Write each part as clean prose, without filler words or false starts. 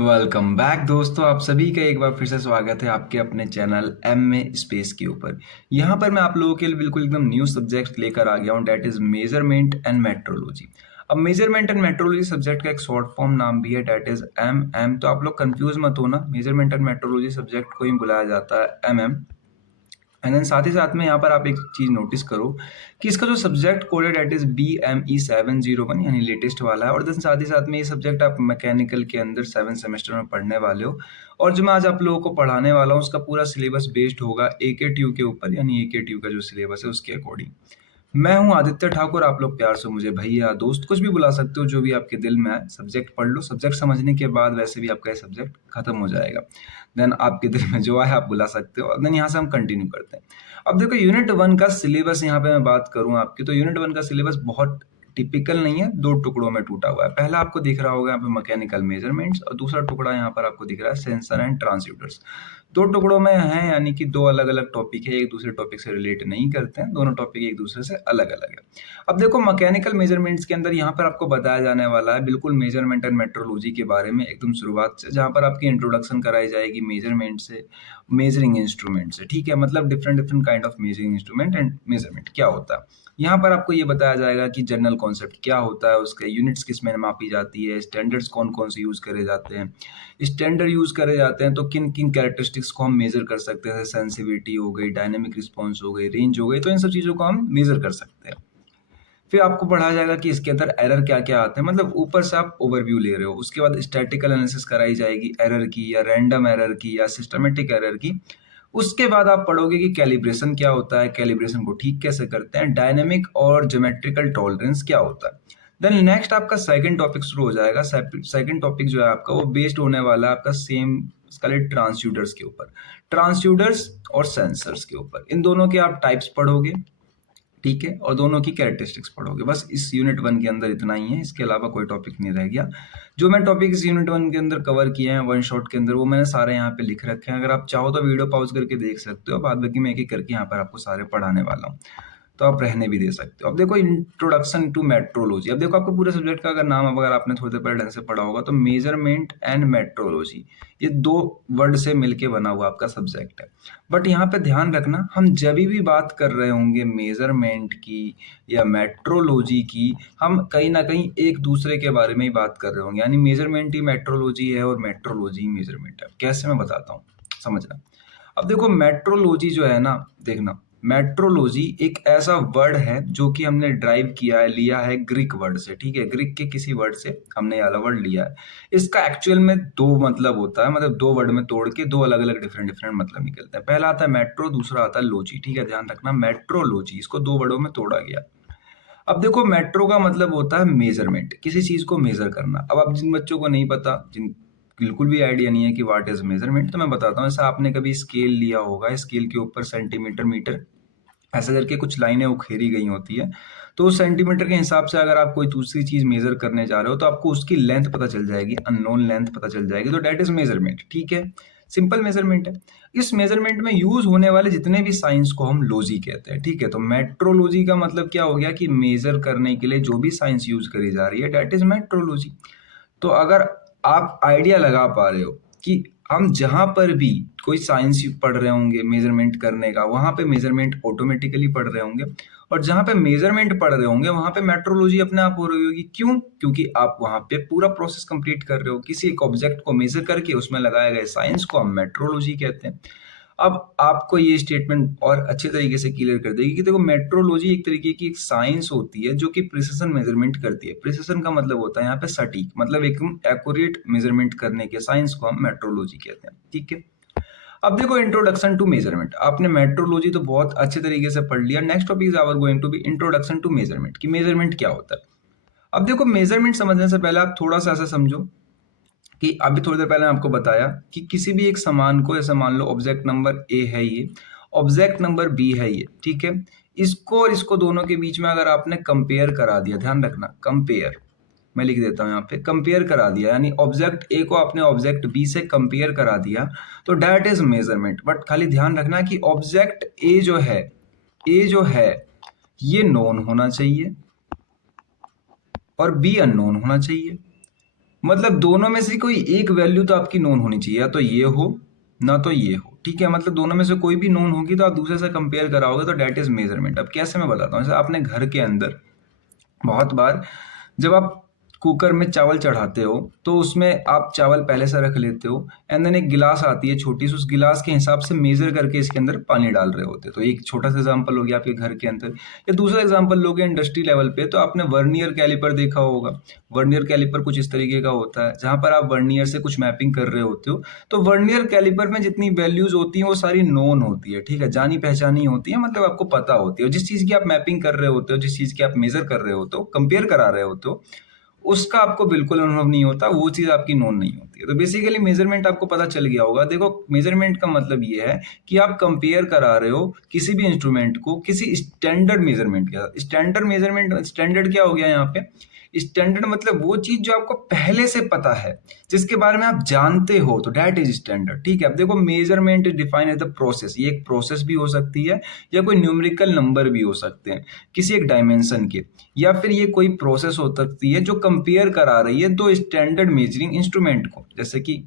Welcome back दोस्तों, आप सभी का एक बार फिर से स्वागत है आपके अपने चैनल एम में स्पेस के ऊपर। यहाँ पर मैं आप लोगों के लिए बिल्कुल एकदम न्यू सब्जेक्ट लेकर आ गया हूँ, that is measurement and metrology. अब मेजरमेंट एंड मेट्रोलॉजी सब्जेक्ट का एक शॉर्ट फॉर्म नाम भी है, डैट इज एम। तो आप लोग कंफ्यूज मत होना, मेजरमेंट एंड मेट्रोलॉजी सब्जेक्ट को ही बुलाया जाता है एम। एंड देन साथ ही साथ में यहाँ पर आप एक चीज़ नोटिस करो कि इसका जो सब्जेक्ट कोड है डैट इज BME 701 यानी लेटेस्ट वाला है। और देन साथ ही साथ में ये सब्जेक्ट आप मैकेनिकल के अंदर 7 सेमेस्टर में पढ़ने वाले हो। और जो मैं आज आप लोगों को पढ़ाने वाला हूँ उसका पूरा सिलेबस बेस्ड होगा AKTU के ऊपर, यानी AKTU का जो सिलेबस है उसके अकॉर्डिंग। मैं हूं आदित्य ठाकुर, आप लोग प्यार से मुझे भैया दोस्त कुछ भी बुला सकते हो, जो भी आपके दिल में आए। सब्जेक्ट पढ़ लो, सब्जेक्ट समझने के बाद वैसे भी आपका ये सब्जेक्ट खत्म हो जाएगा। देन आपके दिल में जो आए आप बुला सकते हो। देन यहाँ से हम कंटिन्यू करते हैं। अब देखो यूनिट 1 का सिलेबस यहाँ पे मैं बात करूँ आपकी, तो यूनिट 1 का सिलेबस बहुत टिपिकल नहीं है, दो टुकड़ों में टूटा हुआ है। पहला आपको दिख रहा होगा यहाँ पे मैकेनिकल मेजरमेंट्स, और दूसरा टुकड़ा यहाँ पर आपको दिख रहा है सेंसर एंड ट्रांसड्यूसर्स। दो टुकड़ों में हैं, यानी कि दो अलग अलग टॉपिक है, एक दूसरे टॉपिक से रिलेट नहीं करते हैं, दोनों टॉपिक एक दूसरे से अलग अलग है। अब देखो मैकेनिकल मेजरमेंट्स के अंदर यहाँ पर आपको बताया जाने वाला है बिल्कुल मेजरमेंट एंड मेट्रोलॉजी के बारे में एकदम शुरुआत से, जहाँ पर आपकी इंट्रोडक्शन कराई जाएगी मेजरमेंट से, मेजरिंग इंस्ट्रूमेंट से। ठीक है, मतलब different different kind of measuring instrument and measurement क्या होता है। यहाँ पर आपको ये बताया जाएगा कि जनरल कॉन्सेप्ट क्या होता है, उसके यूनिट्स किस में मापी जाती है, स्टैंडर्ड्स कौन कौन से यूज करे जाते हैं, स्टैंडर्ड यूज करे जाते हैं तो किन किन कैरेक्टरिस्टिक्स को हम मेजर कर सकते हैं, जैसे सेंसिटिविटी हो गई, डायनेमिक रिस्पॉन्स हो गई, रेंज हो गई, तो इन सब चीजों को हम मेजर कर सकते हैं। फिर आपको पढ़ाया जाएगा कि इसके अंदर एरर क्या क्या आते हैं, मतलब ऊपर से आप ओवरव्यू ले रहे हो। उसके बाद स्टैटिकल एनालिसिस कराई जाएगी एरर की, या रैंडम एरर की, या सिस्टमेटिक एरर की। उसके बाद आप पढ़ोगे कि कैलिब्रेशन क्या होता है, कैलिब्रेशन को ठीक कैसे करते हैं, डायनेमिक और ज्योमेट्रिकल टॉलरेंस क्या होता है। देन नेक्स्ट आपका सेकंड टॉपिक शुरू हो जाएगा। सेकंड टॉपिक जो है आपका वो बेस्ड होने वाला है आपका सेम ट्रांसड्यूसर्स के ऊपर, ट्रांसड्यूसर्स और सेंसर्स के ऊपर। इन दोनों के आप टाइप्स पढ़ोगे, ठीक है, और दोनों की कैरेक्टरिस्टिक्स पढ़ोगे। बस इस यूनिट 1 के अंदर इतना ही है, इसके अलावा कोई टॉपिक नहीं रह गया। जो मैं टॉपिक इस यूनिट 1 के अंदर कवर किए हैं वन शॉट के अंदर, वो मैंने सारे यहाँ पे लिख रखे हैं। अगर आप चाहो तो वीडियो पॉज करके देख सकते हो, बाद बाकी मैं एक एक करके यहाँ पर आपको सारे पढ़ाने वाला हूँ, तो आप रहने भी दे सकते हो। अब देखो इंट्रोडक्शन टू मेट्रोलॉजी। अब देखो आपको पूरे सब्जेक्ट का अगर नाम अगर आपने थोड़ी देर पहले ढंग से पढ़ा होगा तो मेजरमेंट एंड मेट्रोलॉजी, ये दो वर्ड से मिलके बना हुआ आपका सब्जेक्ट है। बट यहाँ पे ध्यान रखना, हम जब भी बात कर रहे होंगे मेजरमेंट की या मेट्रोलॉजी की, हम कहीं ना कहीं एक दूसरे के बारे में ही बात कर रहे होंगे, यानी मेजरमेंट ही मेट्रोलॉजी है और मेट्रोलॉजी ही मेजरमेंट है। कैसे, मैं बताता हूँ, समझना। अब देखो मेट्रोलॉजी जो है ना, देखना, मेट्रोलॉजी एक ऐसा वर्ड है जो कि हमने ड्राइव किया है, लिया है ग्रीक वर्ड से। ठीक है, ग्रीक के किसी वर्ड से हमने ये वाला वर्ड लिया है। इसका एक्चुअल में दो मतलब होता है, मतलब दो वर्ड में तोड़ के दो अलग अलग डिफरेंट डिफरेंट मतलब निकलते हैं। पहला आता है मेट्रो, दूसरा आता है लॉजी। ठीक है, ध्यान रखना, मेट्रोलॉजी, इसको दो वर्डों में तोड़ा गया। अब देखो मेट्रो का मतलब होता है मेजरमेंट, किसी चीज को मेजर करना। अब आप जिन बच्चों को नहीं पता, जिन बिल्कुल भी आइडिया नहीं है कि व्हाट इज मेजरमेंट, तो मैं बताता हूँ। जैसे आपने कभी स्केल लिया होगा, स्केल के ऊपर सेंटीमीटर, मीटर, ऐसे करके कुछ लाइनें उखेरी गई होती है। तो उस सेंटीमीटर के हिसाब से अगर आप कोई दूसरी चीज मेजर करने जा रहे हो तो आपको उसकी लेंथ पता चल जाएगी, अननोन लेंथ पता चल जाएगी, तो डेट इज मेजरमेंट। ठीक है, सिंपल मेजरमेंट है। इस मेजरमेंट में यूज होने वाले जितने भी साइंस को हम लॉजी कहते हैं। ठीक है, तो मेट्रोलॉजी का मतलब क्या हो गया कि मेजर करने के लिए जो भी साइंस यूज करी जा रही है, डेट इज मेट्रोलॉजी। तो अगर आप आइडिया लगा पा रहे हो कि हम जहां पर भी कोई साइंस पढ़ रहे होंगे मेजरमेंट करने का, वहां पे मेजरमेंट ऑटोमेटिकली पढ़ रहे होंगे, और जहां पे मेजरमेंट पढ़ रहे होंगे वहां पे मेट्रोलॉजी अपने आप हो रही होगी। क्यों? क्योंकि आप वहां पे पूरा प्रोसेस कंप्लीट कर रहे हो, किसी एक ऑब्जेक्ट को मेजर करके उसमें लगाए गए साइंस को हम मेट्रोलॉजी कहते हैं। अब आपको ये स्टेटमेंट और अच्छे तरीके से क्लियर कर देगी कि देखो मेट्रोलॉजी एक तरीके की एक साइंस होती है जो कि प्रिसिशन मेजरमेंट करती है। प्रिसिशन का मतलब होता है यहाँ पे सटीक, मतलब एकदम एक्यूरेट मेजरमेंट करने के साइंस को हम मेट्रोलॉजी कहते हैं। ठीक है, अब देखो इंट्रोडक्शन टू मेजरमेंट, आपने मेट्रोलॉजी तो बहुत अच्छे तरीके से पढ़ लिया। Next topic is our going to be introduction to measurement, कि मेजरमेंट क्या होता है। अब देखो मेजरमेंट समझने से पहले आप थोड़ा सा ऐसा समझो कि अभी थोड़ी देर पहले आपको बताया कि किसी भी एक सामान को, जैसे मान लो ऑब्जेक्ट नंबर ए है ये, ऑब्जेक्ट नंबर बी है ये, ठीक है, इसको और इसको दोनों के बीच में अगर आपने कंपेयर करा दिया, ध्यान रखना कंपेयर, मैं लिख देता हूं यहाँ पे, कंपेयर करा दिया, यानी ऑब्जेक्ट ए को आपने ऑब्जेक्ट बी से कंपेयर करा दिया, तो दैट इज मेजरमेंट। बट खाली ध्यान रखना कि ऑब्जेक्ट ए जो है ये नोन होना चाहिए और बी अननोन होना चाहिए। मतलब दोनों में से कोई एक वैल्यू तो आपकी नोन होनी चाहिए, या तो ये हो ना तो ये हो, ठीक है। मतलब दोनों में से कोई भी नोन होगी तो आप दूसरे से कंपेयर कराओगे तो डेट इज मेजरमेंट। अब कैसे मैं बताता हूँ, जैसे आपने घर के अंदर बहुत बार जब आप कुकर में चावल चढ़ाते हो तो उसमें आप चावल पहले से रख लेते हो, एंड देन एक गिलास आती है छोटी सी, उस गिलास के हिसाब से मेजर करके इसके अंदर पानी डाल रहे होते हो। तो एक छोटा सा एग्जांपल हो गया आपके घर के अंदर। या दूसरा एग्जांपल लोगे इंडस्ट्री लेवल पे, तो आपने वर्नियर कैलिपर देखा होगा। वर्नियर कैलिपर कुछ इस तरीके का होता है जहां पर आप वर्नियर से कुछ मैपिंग कर रहे होते हो। तो वर्नियर कैलिपर में जितनी वैल्यूज होती हैं वो सारी नोन होती है, ठीक है, जानी पहचानी होती है, मतलब आपको पता होती है। जिस चीज की आप मैपिंग कर रहे होते हो, जिस चीज की आप मेजर कर रहे होते हो, कंपेयर करा रहे होते हो, उसका आपको बिल्कुल अनुभव नहीं होता, वो चीज़ आपकी नोन नहीं होती है। तो बेसिकली मेजरमेंट आपको पता चल गया होगा। देखो मेजरमेंट का मतलब ये है कि आप कंपेयर करा रहे हो किसी भी इंस्ट्रूमेंट को किसी स्टैंडर्ड मेजरमेंट के साथ। स्टैंडर्ड मेजरमेंट, स्टैंडर्ड क्या हो गया यहाँ पे, स्टैंडर्ड मतलब वो चीज जो आपको पहले से पता है, जिसके बारे में आप जानते हो, तो दैट इज स्टैंडर्ड, ठीक है। अब देखो measurement is define as the process, ये एक प्रोसेस भी हो सकती है या कोई न्यूमेरिकल नंबर भी हो सकते हैं किसी एक डायमेंशन के, या फिर ये कोई प्रोसेस हो सकती है जो कंपेयर करा रही है दो स्टैंडर्ड मेजरिंग इंस्ट्रूमेंट को। जैसे कि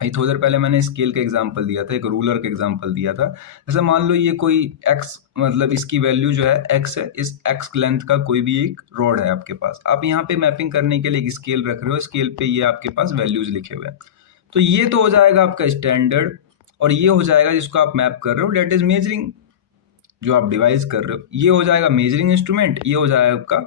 अभी थोड़ी देर पहले मैंने स्केल का एग्जांपल दिया था, एक रूलर का एग्जांपल दिया था। जैसे मान लो ये कोई एक्स, मतलब इसकी वैल्यू जो है एक्स है, इस एक्स लेंथ का कोई भी एक रॉड है आपके पास, आप यहाँ पे मैपिंग करने के लिए एक स्केल रख रहे हो, स्केल पे ये आपके पास वैल्यूज लिखे हुए हैं। तो ये तो हो जाएगा आपका स्टैंडर्ड, और ये हो जाएगा जिसको आप मैप कर रहे हो, डेट इज मेजरिंग, जो आप डिवाइस कर रहे हो। ये हो जाएगा मेजरिंग इंस्ट्रूमेंट, ये हो जाएगा आपका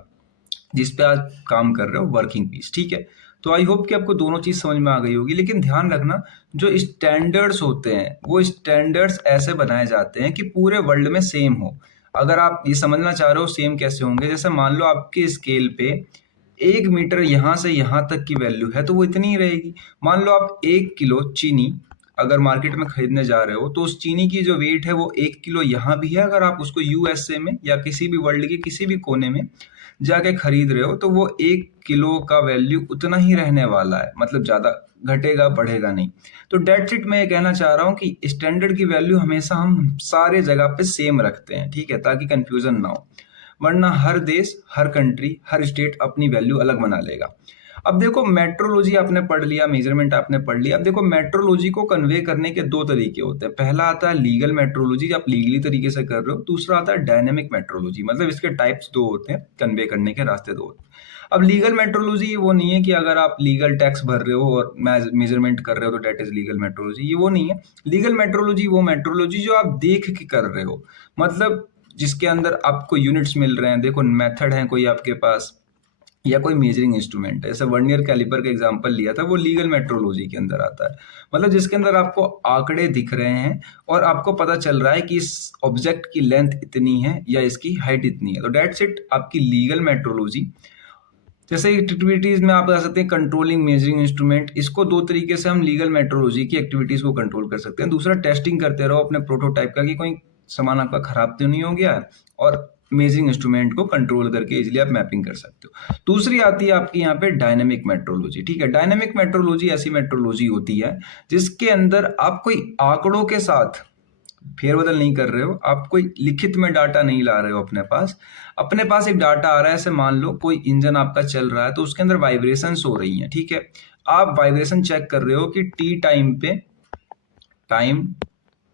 जिस पे आप काम कर रहे हो वर्किंग पीस, ठीक है। तो आई होप कि आपको दोनों चीज समझ में आ गई होगी। लेकिन ध्यान रखना, जो स्टैंडर्ड्स होते हैं वो स्टैंडर्ड्स ऐसे बनाए जाते हैं कि पूरे वर्ल्ड में सेम हो। अगर आप ये समझना चाह रहे हो सेम कैसे होंगे, जैसे मान लो आपके स्केल पे 1 मीटर यहाँ से यहाँ तक की वैल्यू है तो वो इतनी ही रहेगी। मान लो आप 1 किलो चीनी अगर मार्केट में खरीदने जा रहे हो, तो उस चीनी की जो वेट है वो 1 किलो यहाँ भी है। अगर आप उसको यूएसए में या किसी भी वर्ल्ड के किसी भी कोने में जाके खरीद रहे हो, तो वो 1 किलो का वैल्यू उतना ही रहने वाला है, मतलब ज्यादा घटेगा बढ़ेगा नहीं। तो डेट्स इट, मैं ये कहना चाह रहा हूँ कि स्टैंडर्ड की वैल्यू हमेशा हम सारे जगह पे सेम रखते हैं, ठीक है, ताकि कंफ्यूजन ना हो। वरना हर देश, हर कंट्री, हर स्टेट अपनी वैल्यू अलग बना लेगा। अब देखो मेट्रोलॉजी आपने पढ़ लिया, मेजरमेंट आपने पढ़ लिया। अब देखो मेट्रोलॉजी को कन्वे करने के दो तरीके होते हैं। पहला आता है लीगल मेट्रोलॉजी, आप लीगली तरीके से कर रहे हो। दूसरा आता है डायनेमिक मेट्रोलॉजी, मतलब इसके टाइप्स दो होते हैं, कन्वे करने के रास्ते दो होते हैं। अब लीगल मेट्रोलॉजी वो नहीं है कि अगर आप लीगल टैक्स भर रहे हो और मेजरमेंट कर रहे हो तो डेट इज लीगल मेट्रोलॉजी, ये वो नहीं है। लीगल मेट्रोलॉजी वो मेट्रोलॉजी जो आप देख के कर रहे हो, मतलब जिसके अंदर आपको यूनिट्स मिल रहे हैं। देखो मेथड है कोई आपके पास, या कोई मेजरिंग इंस्ट्रूमेंट है। जैसे वर्नियर कैलिपर का एग्जांपल लिया था, वो लीगल मेट्रोलॉजी के अंदर आता है। मतलब जिसके अंदर आपको आंकड़े दिख रहे हैं और आपको पता चल रहा है कि इस ऑब्जेक्ट की लेंथ इतनी है या इसकी हाइट इतनी है, तो डेट्स इट, आपकी लीगल मेट्रोलॉजी। जैसे एक्टिविटीज में आप बता सकते हैं कंट्रोलिंग मेजरिंग इंस्ट्रूमेंट, इसको दो तरीके से हम लीगल मेट्रोलॉजी की एक्टिविटीज को कंट्रोल कर सकते हैं। दूसरा, टेस्टिंग करते रहो अपने प्रोटोटाइप का कि कोई सामान आपका खराब तो नहीं हो गया है, और मेजरिंग इंस्ट्रूमेंट को कंट्रोल करके इजिली आप मैपिंग कर सकते हो। दूसरी आती है आपकी यहाँ पे डायनेमिक मेट्रोलॉजी, ठीक है। डायनेमिक मेट्रोलॉजी ऐसी मेट्रोलॉजी होती है जिसके अंदर आप कोई आंकड़ों के साथ फेरबदल नहीं कर रहे हो, आप कोई लिखित में डाटा नहीं ला रहे हो अपने पास एक डाटा आ रहा है। ऐसे मान लो कोई इंजन आपका चल रहा है तो उसके अंदर वाइब्रेशंस हो रही हैं, ठीक है। आप वाइब्रेशन चेक कर रहे हो कि टी टाइम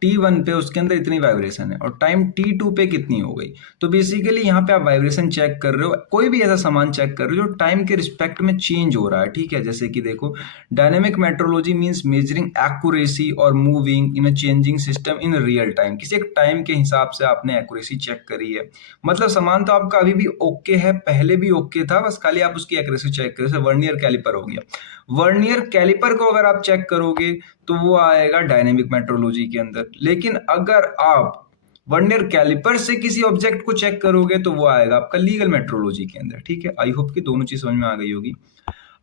T1 पे उसके अंदर इतनी वाइब्रेशन है और टाइम T2 पे कितनी हो गई। तो बेसिकली यहाँ पे आप वाइब्रेशन चेक कर रहे हो, कोई भी ऐसा सामान चेक कर रहे हो जो टाइम के रिस्पेक्ट में चेंज हो रहा है, ठीक है। जैसे कि देखो, dynamic metrology means measuring accuracy और moving in a changing system in real time. किसी एक टाइम के हिसाब से आपने एक्यूरेसी चेक करी है, मतलब सामान तो आपका अभी भी ओके है, पहले भी ओके था, बस खाली आप उसकी एक्यूरेसी चेक करो। जैसे वर्नियर कैलिपर हो गया, वर्नियर कैलिपर को अगर आप चेक करोगे तो वो आएगा डायनेमिक मेट्रोलॉजी के अंदर। लेकिन अगर आप वर्नियर कैलिपर से किसी ऑब्जेक्ट को चेक करोगे तो वो आएगा आपका लीगल मेट्रोलॉजी के अंदर, ठीक है। आई होप कि दोनों चीज समझ में आ गई होगी।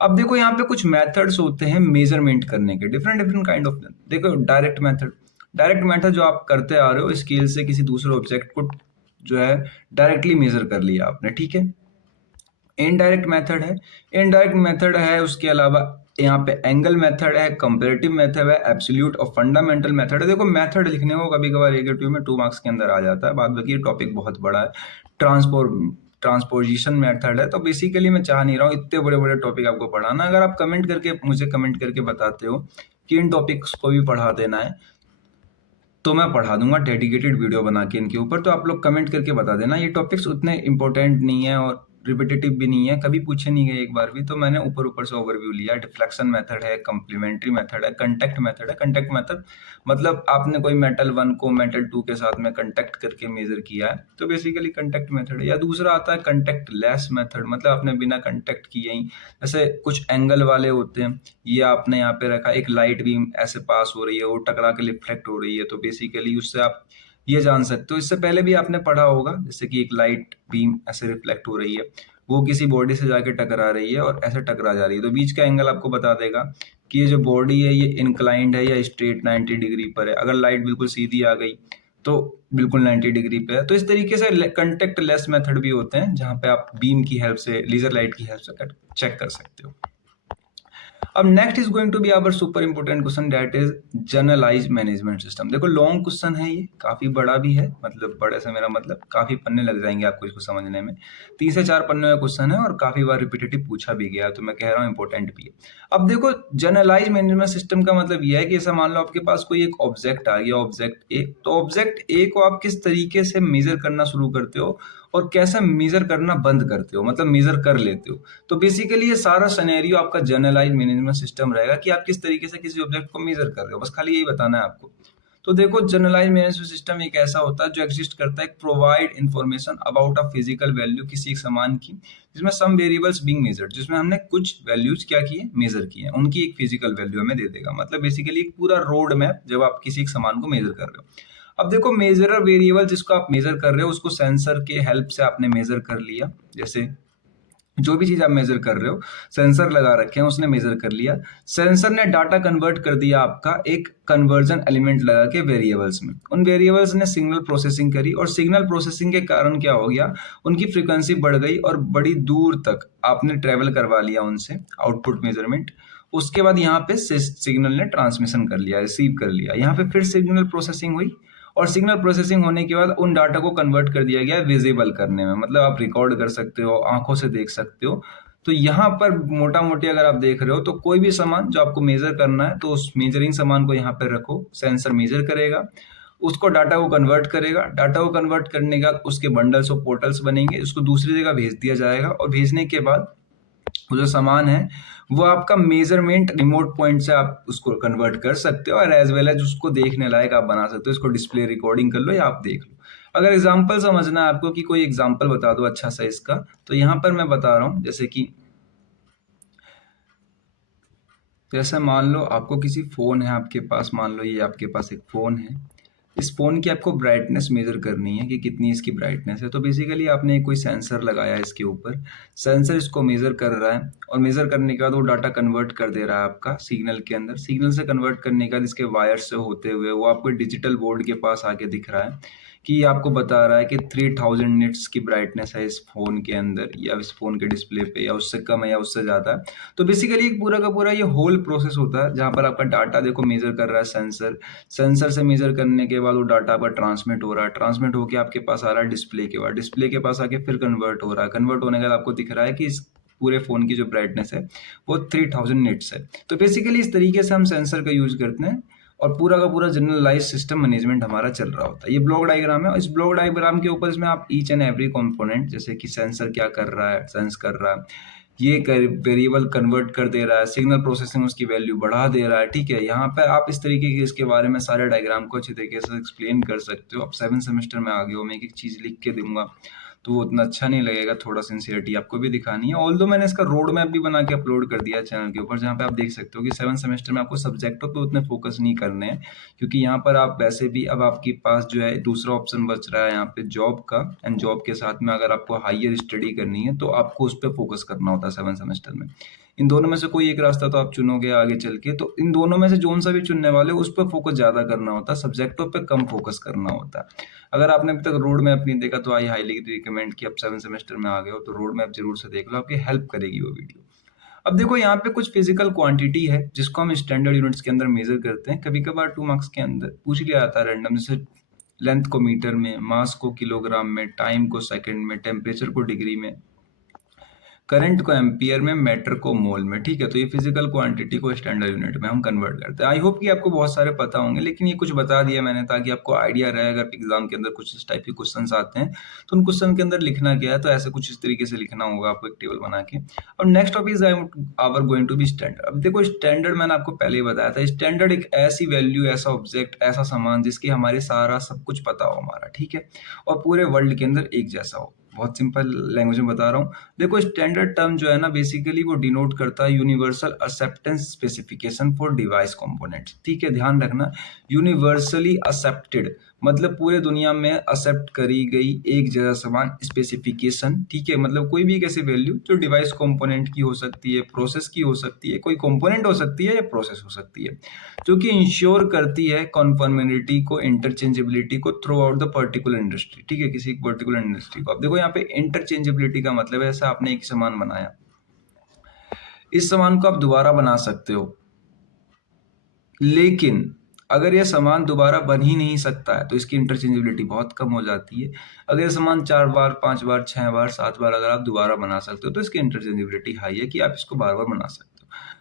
अब देखो यहाँ पे कुछ मेथड्स होते हैं मेजरमेंट करने के, डिफरेंट डिफरेंट काइंड ऑफ। देखो डायरेक्ट मेथड जो आप करते आ रहे हो, स्केल से किसी दूसरे ऑब्जेक्ट को जो है डायरेक्टली मेजर कर लिया आपने, ठीक है। इनडायरेक्ट मेथड है उसके अलावा यहाँ पे एंगल मेथड है, कंपैरेटिव मेथड है, एब्सोल्यूट और फंडामेंटल मेथड है। देखो मेथड लिखने को कभी कभार एक 2 में 2 मार्क्स के अंदर आ जाता है, बाद बाकी टॉपिक बहुत बड़ा है। ट्रांसफॉर्म ट्रांसपोजिशन मेथड है। तो बेसिकली मैं चाह नहीं रहा हूँ इतने बड़े-बड़े टॉपिक आपको पढ़ाना। अगर आप मुझे कमेंट करके बताते हो कि इन टॉपिक्स को भी पढ़ा देना है, तो मैं पढ़ा दूंगा डेडिकेटेड वीडियो बना के इनके ऊपर। तो आप लोग कमेंट करके बता देना। ये टॉपिक्स उतने इंपॉर्टेंट नहीं है और रिपीटेटिव भी नहीं है, कभी पूछे नहीं गए एक बार भी। तो मैंने ऊपर ऊपर से ओवरव्यू लिया। डिफ्लेक्शन मेथड है, कम्प्लीमेंट्री मेथड है, कंटेक्ट मेथड है। कंटेक्ट मेथड मतलब आपने कोई मेटल 1 को मेटल 2 के साथ में कंटेक्ट करके मेजर किया है, तो बेसिकली कंटेक्ट मेथड है। या दूसरा आता है कंटेक्ट लेस मेथड, मतलब आपने बिना कंटेक्ट किए ही, जैसे कुछ एंगल वाले होते हैं, ये आपने यहाँ पे रखा, एक लाइट बीम ऐसे पास हो रही है, वो टकरा के रिफ्लेक्ट हो रही है, तो बेसिकली उससे आप ये जान सकते हो। इससे पहले भी आपने पढ़ा होगा, जैसे कि एक लाइट बीम ऐसे रिफ्लेक्ट हो रही है, वो किसी बॉडी से जाके टकरा रही है और ऐसे टकरा जा रही है, तो बीच का एंगल आपको बता देगा कि ये जो बॉडी है ये इंक्लाइंड है या स्ट्रेट 90 डिग्री पर है। अगर लाइट बिल्कुल सीधी आ गई तो बिल्कुल 90 डिग्री पे है। तो इस तरीके से कंटेक्ट लेस मेथड भी होते हैं, जहां पे आप बीम की हेल्प से, लेजर लाइट की हेल्प से चेक कर सकते हो। अब next is going to be our super important question, that is generalize management system. देखो लॉन्ग क्वेश्चन है, ये काफी बड़ा भी है, मतलब बड़े से मेरा मतलब काफी पन्ने लग जाएंगे आपको इसको समझने में। 3 से 4 पन्ने का क्वेश्चन है और काफी बार रिपीटेटिव पूछा भी गया, तो मैं कह रहा हूँ इंपॉर्टेंट भी है। अब देखो जनरलाइज मैनेजमेंट सिस्टम का मतलब यह है कि ऐसा मान लो आपके पास कोई एक ऑब्जेक्ट आ गया, ऑब्जेक्ट ए, तो ऑब्जेक्ट ए को आप किस तरीके से मेजर करना शुरू करते हो और कैसे मेजर करना बंद करते हो, मतलब मेजर कर लेते हो। तो बेसिकली ये सारा सिनेरियो आपका जनरलाइज मैनेजमेंट सिस्टम रहेगा कि आप किस तरीके से किसी ऑब्जेक्ट को मेजर कर रहे हो, बस खाली यही बताना है आपको। तो देखो जनरलाइज मैनेजमेंट सिस्टम एक ऐसा होता है जो एग्जिस्ट करता है, provide information about a physical value, किसी एक सामान की, जिसमें सम वेरिएबल्स बीइंग मेजर्ड, जिसमें हमने कुछ वैल्यूज क्या किए, मेजर किए, उनकी एक फिजिकल वैल्यू हमें दे देगा। मतलब बेसिकली एक पूरा रोड मैप जब आप किसी एक सामान को मेजर कर रहे हो। अब देखो मेजरर वेरिएबल जिसको आप मेजर कर रहे हो उसको सेंसर के हेल्प से आपने मेजर कर लिया। जैसे जो भी चीज आप मेजर कर रहे हो, सेंसर लगा रखे हैं, उसने मेजर कर लिया। सेंसर ने डाटा कन्वर्ट कर दिया आपका एक कन्वर्जन एलिमेंट लगा के वेरिएबल्स में। उन वेरिएबल्स ने सिग्नल प्रोसेसिंग करी और सिग्नल प्रोसेसिंग के कारण क्या हो गया, उनकी फ्रीक्वेंसी बढ़ गई और बड़ी दूर तक आपने ट्रेवल करवा लिया उनसे आउटपुट मेजरमेंट। उसके बाद यहाँ पे सिग्नल ने ट्रांसमिशन कर लिया, रिसीव कर लिया, यहाँ पे फिर सिग्नल प्रोसेसिंग हुई और सिग्नल प्रोसेसिंग होने के बाद उन डाटा को कन्वर्ट कर दिया गया विजिबल करने में, मतलब आप रिकॉर्ड कर सकते हो, आंखों से देख सकते हो। तो यहाँ पर मोटा मोटी अगर आप देख रहे हो तो कोई भी सामान जो आपको मेजर करना है, तो उस मेजरिंग सामान को यहाँ पर रखो, सेंसर मेजर करेगा, उसको डाटा को कन्वर्ट करेगा, डाटा को कन्वर्ट करने के बाद उसके बंडल्स और पोर्टल्स बनेंगे, उसको दूसरी जगह भेज दिया जाएगा और भेजने के बाद वो जो सामान है वो आपका मेजरमेंट रिमोट पॉइंट से आप उसको कन्वर्ट कर सकते हो और एज वेल एज उसको देखने लायक आप बना सकते हो। इसको डिस्प्ले रिकॉर्डिंग कर लो या आप देख लो। अगर एग्जांपल समझना है आपको कि कोई एग्जांपल बता दो अच्छा सा इसका, तो यहाँ पर मैं बता रहा हूँ, जैसे मान लो आपको किसी फोन है आपके पास, मान लो ये आपके पास एक फोन है, इस फोन की आपको ब्राइटनेस मेजर करनी है कि कितनी इसकी ब्राइटनेस है। तो बेसिकली आपने कोई सेंसर लगाया है इसके ऊपर, सेंसर इसको मेजर कर रहा है और मेजर करने के बाद वो डाटा कन्वर्ट कर दे रहा है आपका सिग्नल के अंदर। सिग्नल से कन्वर्ट करने के बाद इसके वायर से होते हुए वो आपको डिजिटल बोर्ड के पास आके दिख रहा है कि ये आपको बता रहा है कि 3000 निट्स की ब्राइटनेस है इस फोन के अंदर या इस फोन के डिस्प्ले पे, या उससे कम है या उससे ज़्यादा है। तो बेसिकली एक पूरा का पूरा ये होल प्रोसेस होता है जहाँ पर आपका डाटा देखो मेजर कर रहा है सेंसर, सेंसर से मेजर करने के बाद वो डाटा आपका ट्रांसमिट हो रहा है, ट्रांसमिट होकर आपके पास आ रहा है डिस्प्ले के बाद, डिस्प्ले के पास आके फिर कन्वर्ट हो रहा है, कन्वर्ट होने के बाद आपको दिख रहा है कि इस पूरे फोन की जो ब्राइटनेस है वो 3000 निट्स है। तो बेसिकली इस तरीके से हम सेंसर का यूज करते हैं और पूरा का पूरा जनरलाइज सिस्टम मैनेजमेंट हमारा चल रहा होता है। ये ब्लॉक डायग्राम है और इस ब्लॉक डायग्राम के ऊपर इसमें आप ईच एंड एवरी कंपोनेंट, जैसे कि सेंसर क्या कर रहा है, सेंस कर रहा है, ये वेरिएबल कन्वर्ट कर दे रहा है, सिग्नल प्रोसेसिंग उसकी वैल्यू बढ़ा दे रहा है, ठीक है। यहाँ पे आप इस तरीके के इसके बारे में सारे डायग्राम को अच्छी तरीके से एक्सप्लेन कर सकते हो। अब 7 सेमेस्टर में आ गए हो, मैं एक एक चीज़ लिख के दूंगा तो वो उतना अच्छा नहीं लगेगा, थोड़ा सिंसियरिटी आपको भी दिखानी है। ऑल्दो मैंने इसका रोड मैप भी बना के अपलोड कर दिया चैनल के ऊपर, जहाँ पे आप देख सकते हो कि 7 सेमेस्टर में आपको सब्जेक्टों पे उतने फोकस नहीं करने हैं, क्योंकि यहाँ पर आप वैसे भी, अब आपके पास जो है दूसरा ऑप्शन बच रहा है यहाँ पे जॉब का, एंड जॉब के साथ में अगर आपको हायर स्टडी करनी है तो आपको उस पर फोकस करना होता है 7 सेमेस्टर में। इन दोनों में से कोई एक रास्ता तो आप चुनोगे आगे चल के, तो इन दोनों में से जोन सा भी चुनने वाले उस पर फोकस ज्यादा करना होता है, सब्जेक्टों पे कम फोकस करना होता है। अगर आपने अभी तक रोड मैप नहीं देखा तो आई हाईली रिकमेंड कि आप 7 सेमेस्टर में आ गए हो तो रोड मैप जरूर से देख लो, आपकी हेल्प करेगी वो वीडियो। अब देखो यहाँ पे कुछ फिजिकल क्वांटिटी है जिसको हम स्टैंडर्ड यूनिट्स के अंदर मेजर करते हैं। कभी कभार 2 मार्क्स के अंदर पूछ लिया जाता है रैंडम, जैसे लेंथ को मीटर में, मास को किलोग्राम में, टाइम को सेकंड में, टेम्परेचर को डिग्री में, करंट को एम्पियर में, मैटर को मोल में। ठीक है, तो ये फिजिकल क्वांटिटी को स्टैंडर्ड यूनिट में हम कन्वर्ट करते हैं। आई होप कि आपको बहुत सारे पता होंगे, लेकिन ये कुछ बता दिया मैंने ताकि आपको आइडिया रहे अगर एग्जाम के अंदर कुछ इस टाइप के क्वेश्चंस आते हैं तो उन क्वेश्चन के अंदर लिखना क्या है, तो ऐसे कुछ इस तरीके से लिखना होगा आपको एक टेबल बना के। और next topic is our going to be standard. अब देखो स्टैंडर्ड मैंने आपको पहले ही बताया था, स्टैंडर्ड एक ऐसी वैल्यू, ऐसा ऑब्जेक्ट, ऐसा सामान जिसकी हमारे सारा सब कुछ पता हो हमारा, ठीक है, और पूरे वर्ल्ड के अंदर एक जैसा हो। बहुत सिंपल लैंग्वेज में बता रहा हूँ। देखो स्टैंडर्ड टर्म जो है ना, बेसिकली वो डिनोट करता है universal acceptance specification for device components. ठीक है, ध्यान रखना, यूनिवर्सली एक्सेप्टेड मतलब पूरे दुनिया में एक्सेप्ट करी गई एक जैसा समान स्पेसिफिकेशन। ठीक है, मतलब कोई भी एक ऐसी वैल्यू जो डिवाइस कंपोनेंट की हो सकती है, प्रोसेस की हो सकती है, कोई कंपोनेंट हो सकती है या प्रोसेस हो सकती है, जो कि इंश्योर करती है कॉन्फॉर्मेलिटी को, इंटरचेंजेबिलिटी को through out the particular industry. ठीक है, किसी पर्टिकुलर इंडस्ट्री को। अब देखो यहाँ पे इंटरचेंजेबिलिटी का मतलब है, ऐसा आपने एक सामान बनाया, इस सामान को आप दोबारा बना सकते हो, लेकिन अगर यह सामान दोबारा बन ही नहीं सकता है तो इसकी इंटरचेंजेबिलिटी बहुत कम हो जाती है। अगर यह सामान 4 बार, 5 बार, 6 बार, 7 बार अगर आप दोबारा बना सकते हो तो इसकी इंटरचेंजेबिलिटी हाई है कि आप इसको बार बार बना सकते हो।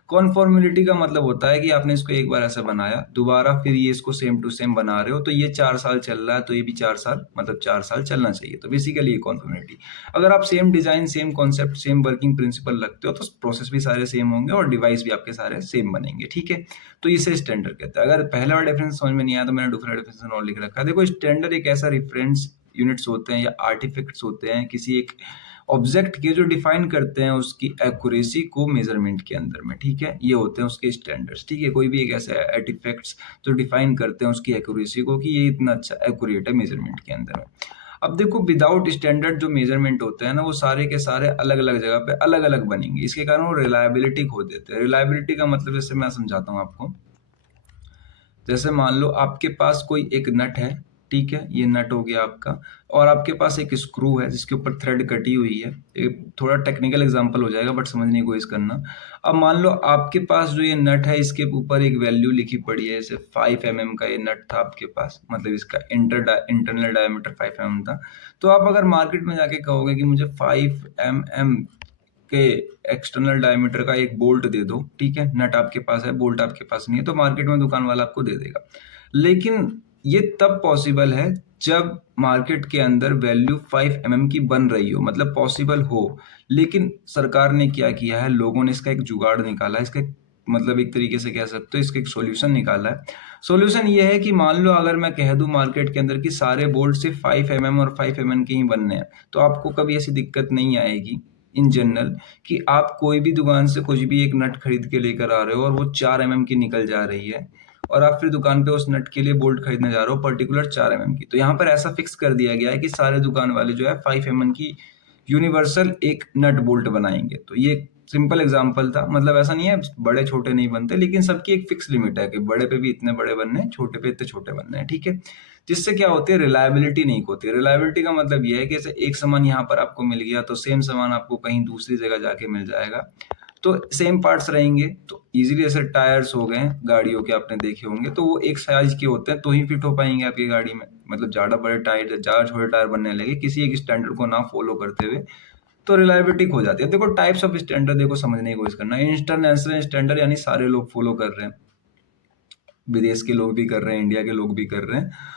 कॉन्फॉर्मेलिटी का मतलब होता है कि आपने इसको एक बार ऐसा बनाया, दोबारा फिर ये इसको सेम टू सेम बना रहे हो, तो ये 4 साल चल रहा है तो ये भी 4 साल, मतलब 4 साल चलना चाहिए। तो बेसिकली ये कॉन्फॉर्मेलिटी। अगर आप same design, same concept, same working principle रखते हो तो प्रोसेस भी सारे सेम होंगे और डिवाइस भी आपके सारे सेम बनेंगे। ठीक है, तो इसे स्टैंडर्ड कहते हैं। अगर पहला वाला डिफरेंस समझ में नहीं आया तो मैंने दूसरा डिफरेंस और लिख रखा है। देखो स्टैंडर्ड एक ऐसा रेफरेंस यूनिट्स होते हैं या आर्टिफैक्ट्स होते हैं किसी एक ऑब्जेक्ट के, जो डिफाइन करते हैं उसकी एक्यूरेसी को मेजरमेंट के अंदर में। ठीक है, ये होते हैं उसके स्टैंडर्ड्स। ठीक है, कोई भी एक ऐसे आर्टिफैक्ट्स जो डिफाइन करते हैं उसकी एक्यूरेसी को कि ये इतना अच्छा एक्यूरेट है मेजरमेंट के अंदर में। अब देखो विदाउट स्टैंडर्ड जो मेजरमेंट होते हैं ना, वो सारे के सारे अलग अलग जगह पे अलग अलग बनेंगे, इसके कारण वो रिलायबिलिटी खो देते हैं। रिलायबिलिटी का मतलब जैसे मैं समझाता हूँ आपको, जैसे मान लो आपके पास कोई एक नट है, ठीक है, ये नट हो गया आपका, और आपके पास एक स्क्रू है जिसके ऊपर थ्रेड कटी हुई है। एक थोड़ा टेक्निकल एग्जांपल हो जाएगा बट समझने की कोशिश करना। अब मान लो आपके पास जो ये नट है इसके ऊपर एक वैल्यू लिखी पड़ी है, जैसे 5 mm का ये नट था आपके पास, मतलब इसका इंटरनल डायमीटर 5 mm था। तो आप अगर मार्केट में जाके कहोगे कि मुझे 5 mm के एक्सटर्नल डायमीटर का एक बोल्ट दे दो, ठीक है, नट आपके पास है, बोल्ट आपके पास नहीं है, तो मार्केट में दुकान वाला आपको दे देगा। लेकिन ये तब पॉसिबल है जब मार्केट के अंदर वैल्यू 5 mm की बन रही हो, मतलब पॉसिबल हो। लेकिन सरकार ने क्या किया है, लोगों ने इसका एक जुगाड़ निकाला है, इसका मतलब एक तरीके से कह सकते हो इसका एक सॉल्यूशन निकाला है। सॉल्यूशन ये है कि मान लो अगर मैं कह दूं मार्केट के अंदर कि सारे बोल्ट सिर्फ 5 mm और 5 mm के ही बनने हैं, तो आपको कभी ऐसी दिक्कत नहीं आएगी इन जनरल कि आप कोई भी दुकान से कुछ भी एक नट खरीद के लेकर आ रहे हो और वो 4 mm की निकल जा रही है, और आप फिर दुकान पे उस नट के लिए बोल्ट खरीदने जा रहे हो पर्टिकुलर 4 mm की। तो यहाँ पर ऐसा फिक्स कर दिया गया है कि सारे दुकान वाले जो है 5 mm की यूनिवर्सल एक नट बोल्ट बनाएंगे। तो ये सिंपल एग्जांपल था, मतलब ऐसा नहीं है बड़े छोटे नहीं बनते, लेकिन सबकी एक फिक्स लिमिट है कि बड़े पे भी इतने बड़े बनने हैं, छोटे पे इतने छोटे बनने हैं। ठीक है, जिससे क्या होती है, रिलायबिलिटी नहीं होती। रिलायबिलिटी का मतलब ये है कि जैसे एक सामान यहाँ पर आपको मिल गया तो सेम सामान आपको कहीं दूसरी जगह जाके मिल जाएगा, तो सेम पार्ट्स रहेंगे, तो इजीली जैसे टायर्स हो गए गाड़ियों के आपने देखे होंगे, तो वो एक साइज के होते हैं तो ही फिट हो पाएंगे आपकी गाड़ी में। मतलब ज्यादा बड़े टायर, ज्यादा छोटे टायर बनने लगे किसी एक स्टैंडर्ड को ना फॉलो करते हुए, तो रिलायबिलिटी खो जाती है। देखो टाइप्स ऑफ स्टैंडर्ड देखो समझने की कोशिश करना। इंटरनेशनल स्टैंडर्ड यानी सारे लोग फॉलो कर रहे हैं, विदेश के लोग भी कर रहे हैं, इंडिया के लोग भी कर रहे हैं।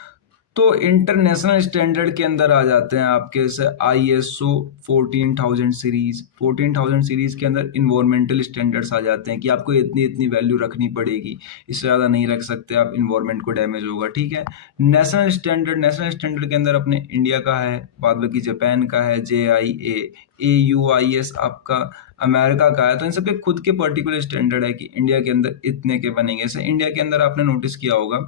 तो इंटरनेशनल स्टैंडर्ड के अंदर आ जाते हैं आपके से ISO 14000 सीरीज। 14000 सीरीज के अंदर इन्वायरमेंटल स्टैंडर्ड्स आ जाते हैं कि आपको इतनी इतनी वैल्यू रखनी पड़ेगी, इससे ज़्यादा नहीं रख सकते आप, इन्वायरमेंट को डैमेज होगा। ठीक है, नेशनल स्टैंडर्ड के अंदर अपने इंडिया का है, बाद बाकी जापान का है, JIA, AUIS आपका अमेरिका का है। तो इन सबके खुद के पर्टिकुलर स्टैंडर्ड है कि इंडिया के अंदर इतने के बनेंगे। जैसे इंडिया के अंदर आपने नोटिस किया होगा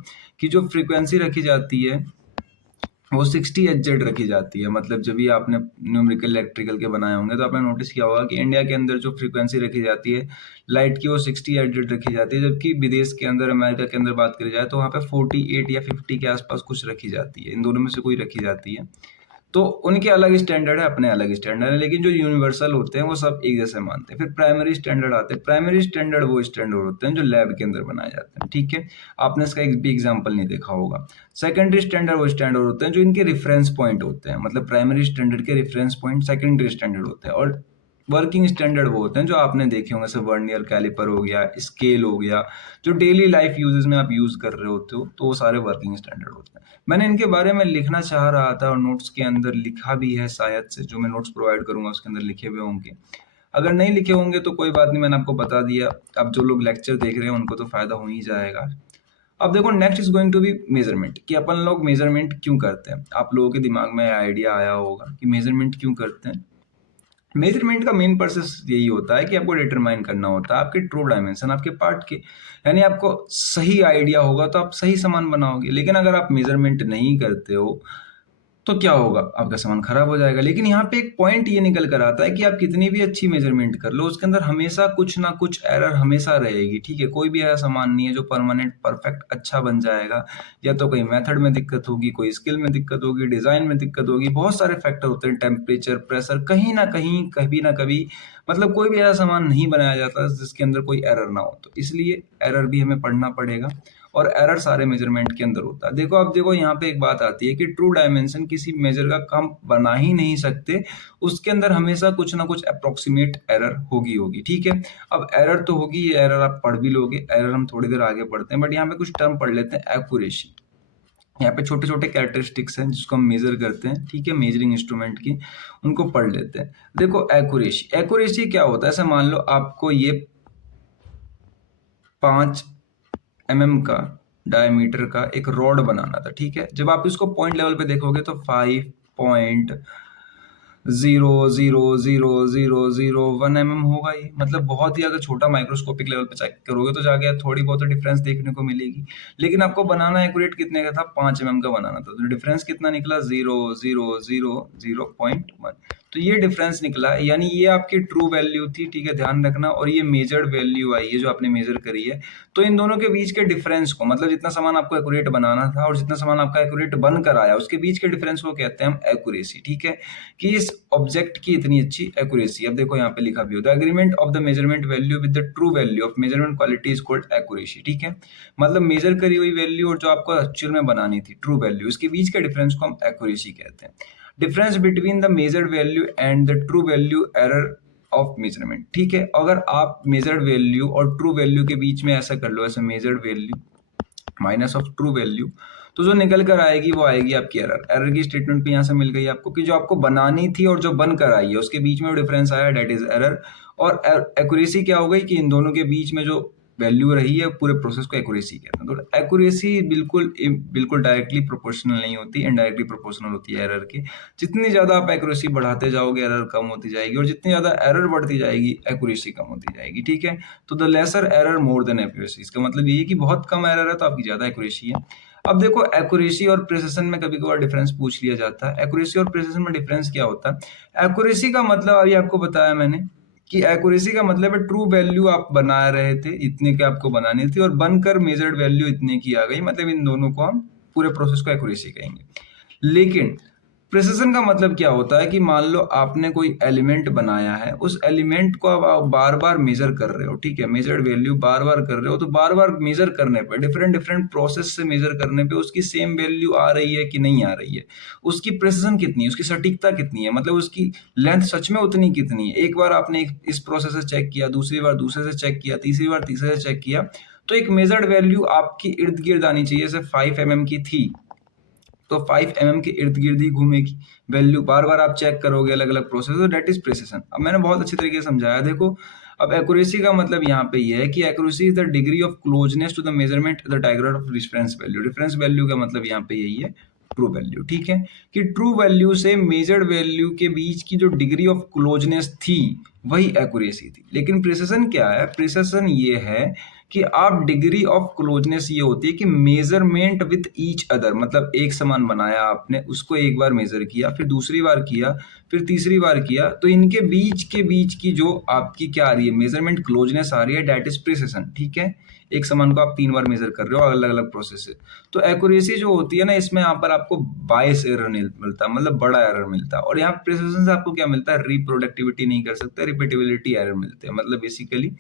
कि जो फ्रीक्वेंसी रखी जाती है वो 60 Hz रखी जाती है। मतलब जब भी आपने न्यूमेरिकल इलेक्ट्रिकल के बनाए होंगे तो आपने नोटिस किया होगा कि इंडिया के अंदर जो फ्रीक्वेंसी रखी जाती है लाइट की, वो 60 Hz रखी जाती है, जबकि विदेश के अंदर, अमेरिका के अंदर बात करी जाए तो वहाँ पे 48 या 50 के आसपास कुछ रखी जाती है, इन दोनों में से कोई रखी जाती है। तो उनके अलग स्टैंडर्ड है, अपने अलग स्टैंडर्ड है, लेकिन जो यूनिवर्सल होते हैं वो सब एक जैसे मानते हैं। फिर प्राइमरी स्टैंडर्ड आते हैं। प्राइमरी स्टैंडर्ड वो स्टैंडर्ड होते हैं जो लैब के अंदर बनाए जाते हैं, ठीक है। आपने इसका एक भी एग्जाम्पल नहीं देखा होगा। सेकेंडरी स्टैंडर्ड वो स्टैंडर्ड होते हैं जो इनके रेफरेंस पॉइंट होते हैं, मतलब प्राइमरी स्टैंडर्ड के रेफरेंस पॉइंट सेकेंडरी स्टैंडर्ड होते हैं। और वर्किंग स्टैंडर्ड वो होते हैं जो आपने देखे होंगे, जैसे वर्नियर कैलिपर हो गया, स्केल हो गया, जो डेली लाइफ यूजेस में आप यूज कर रहे होते हो, तो वो सारे वर्किंग स्टैंडर्ड होते हैं। मैंने इनके बारे में लिखना चाह रहा था और नोट्स के अंदर लिखा भी है, शायद से जो मैं नोट्स प्रोवाइड करूंगा उसके अंदर लिखे हुए होंगे। अगर नहीं लिखे होंगे तो कोई बात नहीं, मैंने आपको बता दिया। अब जो लोग लेक्चर देख रहे हैं उनको तो फायदा हो ही जाएगा। अब देखो, next is going to be measurement, कि अपन लोग मेजरमेंट क्यों करते हैं। आप लोगों के दिमाग में आइडिया आया होगा कि मेजरमेंट क्यों करते हैं। मेजरमेंट का मेन प्रोसेस यही होता है कि आपको डिटरमाइन करना होता है आपके ट्रू डायमेंशन आपके पार्ट के, यानी आपको सही आइडिया होगा तो आप सही सामान बनाओगे। लेकिन अगर आप मेजरमेंट नहीं करते हो तो क्या होगा, आपका सामान खराब हो जाएगा। लेकिन यहाँ पे एक पॉइंट ये निकल कर आता है कि आप कितनी भी अच्छी मेजरमेंट कर लो, उसके अंदर हमेशा कुछ ना कुछ एरर हमेशा रहेगी, ठीक है। कोई भी ऐसा सामान नहीं है जो परमानेंट परफेक्ट अच्छा बन जाएगा। या तो कोई मेथड में दिक्कत होगी, कोई स्किल में दिक्कत होगी, डिजाइन में दिक्कत होगी, बहुत सारे फैक्टर होते हैं, टेम्परेचर, प्रेशर, कहीं ना कहीं कभी ना कभी, मतलब कोई भी ऐसा सामान नहीं बनाया जाता जिसके अंदर कोई एरर ना हो। तो इसलिए एरर भी हमें पढ़ना पड़ेगा, और एरर सारे मेजरमेंट के अंदर होता है। देखो, अब देखो यहाँ पे एक बात आती है कि ट्रू डायमेंशन किसी मेजर का हम बना ही नहीं सकते, उसके अंदर हमेशा कुछ ना कुछ अप्रोक्सीमेट एरर होगी होगी, ठीक है। अब एरर तो होगी, ये एरर आप पढ़ भी लोगे, एरर हम थोड़ी देर आगे पढ़ते हैं, बट यहाँ पे कुछ टर्म पढ़ लेते हैं। एक्यूरेसी, यहाँ पे छोटे छोटे कैरेक्टरिस्टिक्स हैं जिसको हम मेजर करते हैं, ठीक है, मेजरिंग इंस्ट्रूमेंट की, उनको पढ़ लेते हैं। देखो एक्यूरेसी, एक्यूरेसी क्या होता है, ऐसे मान लो आपको ये 5 mm का डायमीटर का एक रॉड बनाना था, ठीक है। जब आप इसको पॉइंट लेवल पे देखोगे तो 5.000001 mm होगा ये, मतलब बहुत ही, अगर छोटा माइक्रोस्कोपिक लेवल पे चेक करोगे तो जाके थोड़ी बहुत डिफरेंस देखने को मिलेगी। लेकिन आपको बनाना एक्यूरेट कितने का था, 5 mm का बनाना था, तो डिफरेंस कितना निकला, 0.00001। तो ये डिफरेंस निकला, यानी ये आपकी ट्रू वैल्यू थी, ठीक है, ध्यान रखना। और ये मेजर्ड वैल्यू आई है जो आपने मेजर करी है। तो इन दोनों के बीच के डिफरेंस को, मतलब जितना सामान आपको एक्यूरेट बनाना था और जितना सामान आपका एक्यूरेट बनकर आया, उसके बीच के डिफरेंस को कहते हैं हम एक्यूरेसी, ठीक है, कि इस ऑब्जेक्ट की इतनी अच्छी एक्यूरेसी। अब देखो यहाँ पे लिखा भी होता है, agreement of the measurement value with the true value of measurement quality is called accuracy, ठीक है। मतलब मेजर करी हुई वैल्यू और जो आपको एक्चुअल में बनानी थी ट्रू वैल्यू, इसके बीच के डिफरेंस को हम एक्यूरेसी कहते हैं। Difference between the measured value and the true value error of measurement, ठीक है। अगर आप मेजर्ड वैल्यू और ट्रू वैल्यू के बीच में ऐसा कर लो, ऐसे measured value minus of true value, तो जो निकल कर आएगी वो आएगी आपकी एरर। एरर की स्टेटमेंट भी यहाँ से मिल गई आपको, कि जो आपको बनानी थी और जो बनकर आई है उसके बीच में जो डिफरेंस आया, डेट इज एरर। और एक्यूरेसी क्या हो गई, कि इन दोनों के बीच में जो वैल्यू रही है पूरे प्रोसेस को एक्यूरेसी कहते हैं। तो एक्यूरेसी बिल्कुल डायरेक्टली प्रोपोर्शनल नहीं होती, इनडायरेक्टली प्रोपोर्शनल होती है एरर की। जितनी ज्यादा आप एक्यूरेसी बढ़ाते जाओगे एरर कम होती जाएगी, और जितनी ज्यादा एरर बढ़ती जाएगी एक्यूरेसी कम होती जाएगी, ठीक है। तो the lesser error more than accuracy, इसका मतलब ये है कि बहुत कम एरर है तो आपकी ज्यादा एक्यूरेसी है। अब देखो, एक्यूरेसी और प्रिसिशन में कभी कभार डिफरेंस पूछ लिया जाता है। एक्यूरेसी और प्रिसिशन में डिफरेंस क्या होता है, एक्यूरेसी का मतलब अभी आपको बताया मैंने कि एक्यूरेसी का मतलब है ट्रू वैल्यू आप बना रहे थे, इतने के आपको बनानी थी, और बनकर मेजर्ड वैल्यू इतने की आ गई, मतलब इन दोनों को हम पूरे प्रोसेस को एक्यूरेसी कहेंगे। लेकिन प्रिसिशन का मतलब क्या होता है, कि मान लो आपने कोई एलिमेंट बनाया है, उस एलिमेंट को अब आप बार बार मेजर कर रहे हो, ठीक है, मेजर्ड वैल्यू बार बार कर रहे हो, तो बार बार मेजर करने पर, डिफरेंट डिफरेंट प्रोसेस से मेजर करने पे उसकी सेम वैल्यू आ रही है कि नहीं आ रही है, उसकी प्रिसिशन कितनी है, उसकी सटीकता कितनी है, मतलब उसकी लेंथ सच में उतनी कितनी है। एक बार आपने इस प्रोसेस से चेक किया, दूसरी बार दूसरे से चेक किया, तीसरी बार तीसरे से चेक किया, तो एक मेजर्ड वैल्यू आपकी इर्द गिर्द आनी चाहिए। जैसे 5 mm की थी तो 5 mm के इर्द गिर्द ही घूमेगी वैल्यू, बार बार आप चेक करोगे अलग अलग प्रोसेस, तो डेट इज प्रिसिशन। अब मैंने बहुत अच्छी तरीके से समझाया, देखो। अब एक्यूरेसी का मतलब यहाँ पे ये है कि accuracy is the degree of closeness to the measurement the diagram of reference value. Reference value का मतलब यहाँ पे यही है, ट्रू वैल्यू, ठीक है, कि ट्रू वैल्यू से मेजर्ड वैल्यू के बीच की जो डिग्री ऑफ क्लोजनेस थी वही एक्यूरेसी थी। लेकिन प्रिसिशन क्या है, प्रिसिशन ये है कि आप डिग्री ऑफ क्लोजनेस ये होती है कि मेजरमेंट विथ ईच अदर, मतलब एक समान बनाया आपने, उसको एक बार मेजर किया, फिर दूसरी बार किया, फिर तीसरी बार किया, तो इनके बीच की जो आपकी क्या आ रही है मेजरमेंट क्लोजनेस आ रही है, डेट इज प्रिसिशन। ठीक है, एक समान को आप 3 बार मेजर कर रहे हो अलग अलग प्रोसेस से। तो एक्यूरेसी जो होती है ना, इसमें यहाँ पर आपको बायस एरर मिलता है, मतलब बड़ा एरर मिलता है। और यहाँ प्रिसिशन से आपको क्या मिलता है, रिप्रोडक्टिविटी नहीं कर सकते, रिपीटेबिलिटी एरर मिलते हैं। मतलब बेसिकली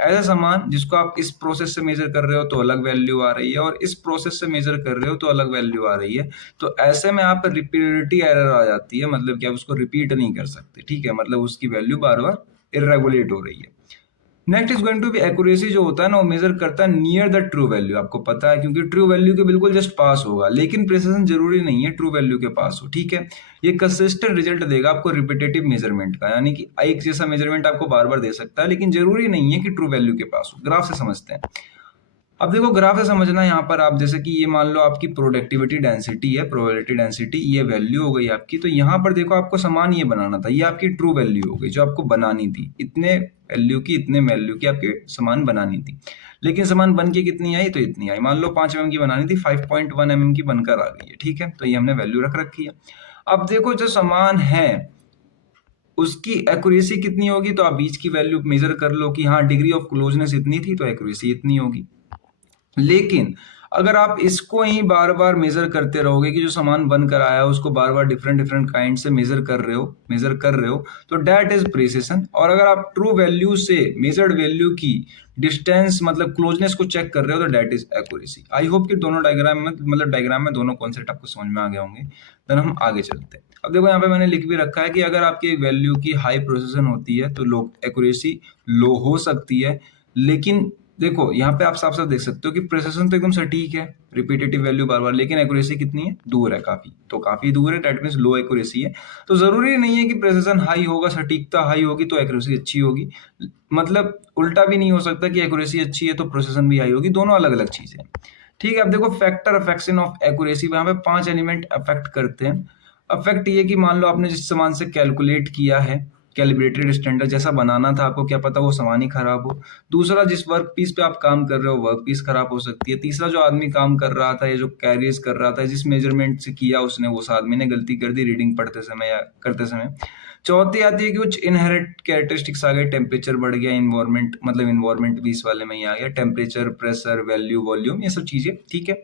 ऐसा सामान जिसको आप इस प्रोसेस से मेजर कर रहे हो तो अलग वैल्यू आ रही है, और इस प्रोसेस से मेजर कर रहे हो तो अलग वैल्यू आ रही है। तो ऐसे में आप रिपीटेबिलिटी एरर आ जाती है, मतलब कि आप उसको रिपीट नहीं कर सकते। ठीक है, मतलब उसकी वैल्यू बार बार इरेगुलेट हो रही है। Next is going to be accuracy, जो होता है ना वो मेजर करता है नियर द ट्रू वैल्यू। आपको पता है, क्योंकि ट्रू वैल्यू के बिल्कुल जस्ट पास होगा, लेकिन प्रिसिशन जरूरी नहीं है ट्रू वैल्यू के पास हो। ठीक है, ये कंसिस्टेंट रिजल्ट देगा आपको रिपीटेटिव मेजरमेंट का, यानी कि एक जैसा मेजरमेंट आपको बार बार दे सकता है, लेकिन जरूरी नहीं है कि ट्रू वैल्यू के पास हो। ग्राफ से समझते हैं। अब देखो ग्राफ से समझना, यहाँ पर आप जैसे कि ये मान लो आपकी प्रोडक्टिविटी डेंसिटी है, प्रोबेबिलिटी डेंसिटी, ये वैल्यू हो गई आपकी। तो यहाँ पर देखो आपको समान ये बनाना था, ये आपकी ट्रू वैल्यू हो गई जो आपको बनानी थी, इतने वैल्यू की आपके समान बनानी थी। लेकिन समान बन के कितनी आई, तो इतनी आई। मान लो 5 mm की बनानी थी, 5.1 mm की बनकर आ गई है। ठीक है, तो ये हमने वैल्यू रख रखी है। अब देखो जो समान है उसकी एक्यूरेसी कितनी होगी, तो आप बीच की वैल्यू मेजर कर लो कि हाँ डिग्री ऑफ क्लोजनेस इतनी थी तो एक्यूरेसी इतनी होगी। लेकिन अगर आप इसको ही बार बार मेजर करते रहोगे कि जो सामान बनकर आया उसको बार बार डिफरेंट डिफरेंट काइंड से मेजर कर रहे हो, तो डेट इज प्रिसिशन। और अगर आप ट्रू वैल्यू से मेजर्ड वैल्यू की डिस्टेंस मतलब क्लोजनेस को चेक कर रहे हो, तो that is accuracy. I hope कि दोनों डायग्राम में दोनों कॉन्सेप्ट आपको समझ में आ गए होंगे। देन हम आगे चलते हैं। अब देखो यहाँ पे मैंने लिख भी रखा है कि अगर आपकी वैल्यू की हाई प्रिसिशन होती है तो लो एक्यूरेसी लो हो सकती है। लेकिन देखो यहाँ पे आप साफ साफ देख सकते हो कि प्रिसिशन तो एकदम सटीक है, रिपीटेटिव वैल्यू बार बार, लेकिन एक्यूरेसी कितनी है, दूर है काफी। तो काफी दूर है, दैट मींस लो एक्यूरेसी है। तो जरूरी नहीं है कि प्रिसिशन हाई होगा, सटीकता हाई होगी तो एक्यूरेसी अच्छी होगी। मतलब उल्टा भी नहीं हो सकता कि एक्यूरेसी अच्छी है तो प्रिसिशन भी हाई होगी, दोनों अलग अलग चीजें हैं। ठीक है, अब देखो फैक्टर अफेक्शन ऑफ एक्यूरेसी, यहाँ पे 5 एलिमेंट अफेक्ट करते हैं। अफेक्ट ये कि मान लो आपने जिस सामान से कैलकुलेट किया है, कैलिब्रेटेड स्टैंडर्ड जैसा बनाना था, आपको क्या पता वो सामान ही खराब हो। दूसरा, जिस वर्क पीस पे आप काम कर रहे हो वर्क पीस खराब हो सकती है। तीसरा, जो आदमी काम कर रहा था या जो कैरियर्स कर रहा था, जिस मेजरमेंट से किया उसने, उस आदमी ने गलती कर दी रीडिंग पढ़ते समय या करते समय। चौथी आती है कि कुछ इनहेरेंट कैरेक्टरिस्टिक्स आ गए, टेम्परेचर बढ़ गया, इन्वायरमेंट मतलब इन्वायरमेंट भी इस वाले में ही आ गया, टेम्परेचर, प्रेशर, वैल्यू, वॉल्यूम, ये सब चीजें। ठीक है,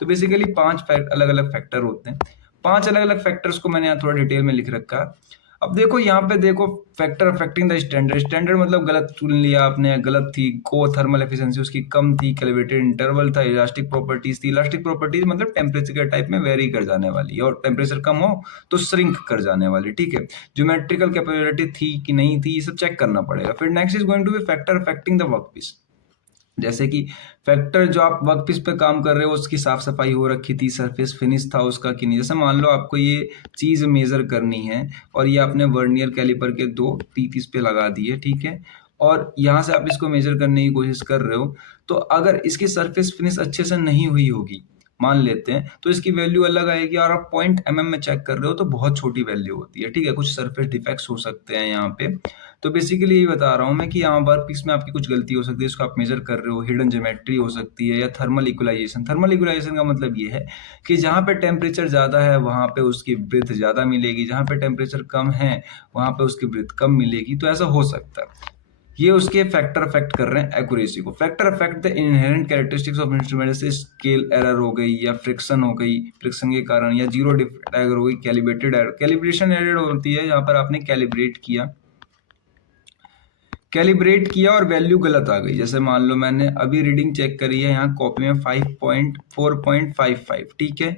तो बेसिकली 5 अलग अलग फैक्टर होते हैं। 5 अलग अलग फैक्टर्स को मैंने यहाँ थोड़ा डिटेल में लिख रखा है। अब देखो यहाँ पे देखो factor affecting the standard. Standard मतलब गलत चुन लिया आपने, गलत थी, को थर्मल एफिशिएंसी उसकी कम थी, कैलिब्रेटेड इंटरवल था, इलास्टिक प्रॉपर्टीज थी। इलास्टिक प्रॉपर्टीज मतलब टेम्परेचर के टाइप में वेरी कर जाने वाली, और टेम्परेचर कम हो तो श्रिंक कर जाने वाली। ठीक है, ज्योमेट्रिकल कैपेबिलिटी थी कि नहीं थी, ये सब चेक करना पड़ेगा। फिर next is going to be factor affecting the workpiece. जैसे कि फैक्टर जो आप वर्कपीस पे काम कर रहे हो उसकी साफ सफाई हो रखी थी, सरफेस फिनिश था उसका कि नहीं। जैसे मान लो आपको ये चीज मेजर करनी है और ये आपने वर्नियर कैलिपर के 2 टीथ इस पे लगा दिए। ठीक है, और यहाँ से आप इसको मेजर करने की कोशिश कर रहे हो, तो अगर इसकी सरफेस फिनिश अच्छे से नहीं हुई होगी मान लेते हैं, तो इसकी वैल्यू अलग आएगी। और आप पॉइंट में चेक कर रहे हो तो बहुत छोटी वैल्यू होती है। ठीक है, कुछ सरफेस डिफेक्ट्स हो सकते हैं यहाँ पे। तो बेसिकली यही बता रहा हूँ मैं कि यहाँ वर्क पीस में आपकी कुछ गलती हो सकती है, इसको आप मेजर कर रहे हो, हिडन ज्योमेट्री हो सकती है, या थर्मल इक्वलाइजेशन। थर्मल इक्वलाइजेशन का मतलब ये है कि जहाँ पे टेम्परेचर ज़्यादा है वहाँ पे उसकी ब्रीथ ज़्यादा मिलेगी, जहाँ पे टेम्परेचर कम है वहाँ पे उसकी ब्रीथ कम मिलेगी। तो ऐसा हो सकता है। ये उसके फैक्टर अफेक्ट कर रहे हैं एक्यूरेसी को। Factor affect the inherent characteristics of instrument, जैसे स्केल एरर हो गई, या फ्रिक्शन हो गई, फ्रिक्शन के कारण, या जीरो डिफेक्ट एरर हो गई, कैलिब्रेटेड एरर। कैलिब्रेशन एरर होती है जहाँ पर आपने कैलिब्रेट किया और वैल्यू गलत आ गई। जैसे मान लो मैंने अभी रीडिंग चेक करी है यहाँ कॉपी में 4.55। ठीक है,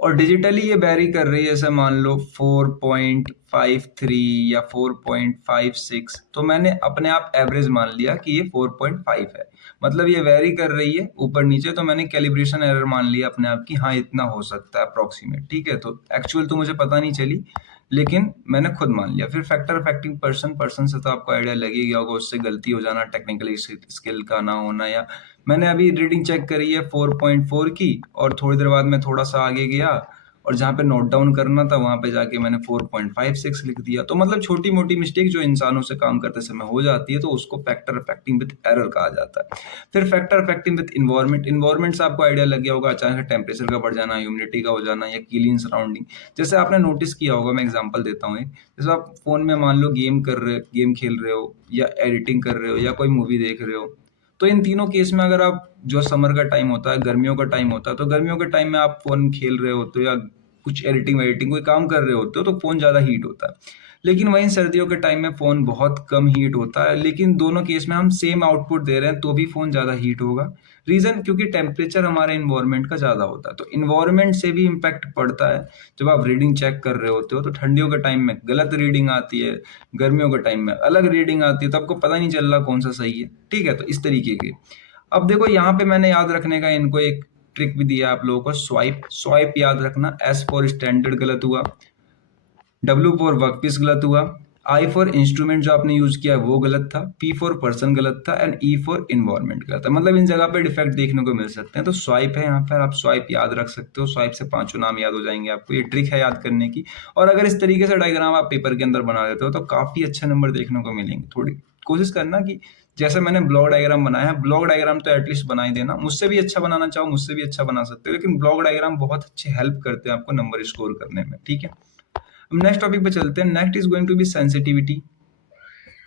और डिजिटली ये वेरी कर रही है, जैसे मान लो 4.53 या 4.56। तो मैंने अपने आप एवरेज मान लिया कि ये 4.5 है, मतलब ये वेरी कर रही है ऊपर नीचे। तो मैंने कैलिब्रेशन एरर मान लिया अपने आप की, हाँ इतना हो सकता है अप्रोक्सीमेट। ठीक है, तो एक्चुअल तो मुझे पता नहीं चली, लेकिन मैंने खुद मान लिया। फिर फैक्टर अफेक्टिंग पर्सन से तो आपको आइडिया लग ही गया होगा, उससे गलती हो जाना, टेक्निकल स्किल का ना होना। या मैंने अभी रीडिंग चेक करी है 4.4 की, और थोड़ी देर बाद मैं थोड़ा सा आगे गया और जहाँ पे नोट डाउन करना था वहाँ पे जाके मैंने 4.56 लिख दिया। तो मतलब छोटी मोटी मिस्टेक जो इंसानों से काम करते समय हो जाती है, तो उसको फैक्टर अफेक्टिंग विद एरर कहा जाता है। फिर फैक्टर अफेक्टिंग विद इन्वायरमेंट से आपको आइडिया लग गया होगा, अचानक टेम्परेचर का बढ़ जाना, ह्यूमिडिटी का हो जाना या क्लीन सराउंडिंग। जैसे आपने नोटिस किया होगा, मैं एग्जांपल देता हूँ एक, जैसे आप फोन में मान लो गेम खेल रहे हो या एडिटिंग कर रहे हो या कोई मूवी देख रहे हो, तो इन तीनों केस में अगर आप, जो समर का टाइम होता है, गर्मियों का टाइम होता है, तो गर्मियों के टाइम में आप फोन खेल रहे होते हो या कुछ एडिटिंग वेडिटिंग कोई काम कर रहे होते हो, तो फोन ज्यादा हीट होता है। लेकिन वहीं सर्दियों के टाइम में फोन बहुत कम हीट होता है, लेकिन दोनों केस में हम सेम आउटपुट दे रहे हैं तो भी फोन ज्यादा हीट होगा। रीजन, क्योंकि टेम्परेचर हमारे इन्वायरमेंट का ज्यादा होता है, तो इन्वायरमेंट से भी इम्पैक्ट पड़ता है। जब आप रीडिंग चेक कर रहे होते हो तो ठंडियों के टाइम में गलत रीडिंग आती है, गर्मियों के टाइम में अलग रीडिंग आती है, तो आपको पता नहीं चल रहा कौन सा सही है। ठीक है, तो इस तरीके की। अब देखो यहाँ पे मैंने याद रखने का इनको एक ट्रिक भी दिया आप लोगों को, स्वाइप याद रखना। एस फॉर स्टैंडर्ड गलत हुआ, डब्ल्यू फॉर वर्कपीस गलत हुआ, आई फॉर इंस्ट्रूमेंट जो आपने यूज किया वो गलत था, पी फॉर पर्सन गलत था, एंड ई फॉर इन्वायरमेंट गलत था। मतलब इन जगह पे डिफेक्ट देखने को मिल सकते हैं। तो स्वाइप है यहाँ पर, आप स्वाइप याद रख सकते हो, स्वाइप से पांचों नाम याद हो जाएंगे आपको। ये ट्रिक है याद करने की। और अगर इस तरीके से डायग्राम आप पेपर के अंदर बना देते हो तो काफी अच्छे नंबर देखने को मिलेंगे। थोड़ी कोशिश करना कि जैसे मैंने ब्लॉक डायग्राम बनाया है, ब्लॉक डायग्राम तो एटलीस्ट बना ही देना। मुझसे भी अच्छा बनाना चाहो, मुझसे भी अच्छा बना सकते हो, लेकिन ब्लॉक डायग्राम बहुत अच्छे हेल्प करते हैं आपको नंबर स्कोर करने में। ठीक है, अब नेक्स्ट टॉपिक पे चलते हैं। Next is going to be sensitivity.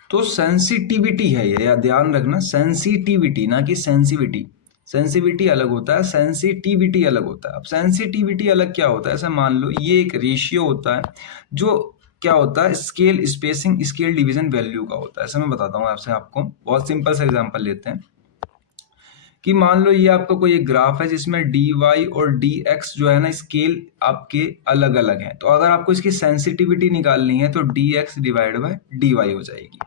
तो सेंसिटिविटी है ये, या ध्यान रखना, सेंसिटिविटी ना कि सेंसिविटी। सेंसिटिविटी अलग होता है, सेंसिटिविटी अलग होता है। अब सेंसिटिविटी अलग क्या होता है, ऐसा मान लो ये एक रेशियो होता है जो क्या होता है, scale spacing scale division value का होता है। ऐसा मैं बताता हूँ आपसे, आपको बहुत सिंपल सा एग्जांपल लेते हैं कि मान लो ये आपका कोई एक ग्राफ है जिसमें डी वाई और डी एक्स जो है ना, स्केल आपके अलग अलग हैं। तो अगर आपको इसकी सेंसिटिविटी निकालनी है तो D X divide by D Y हो जाएगी।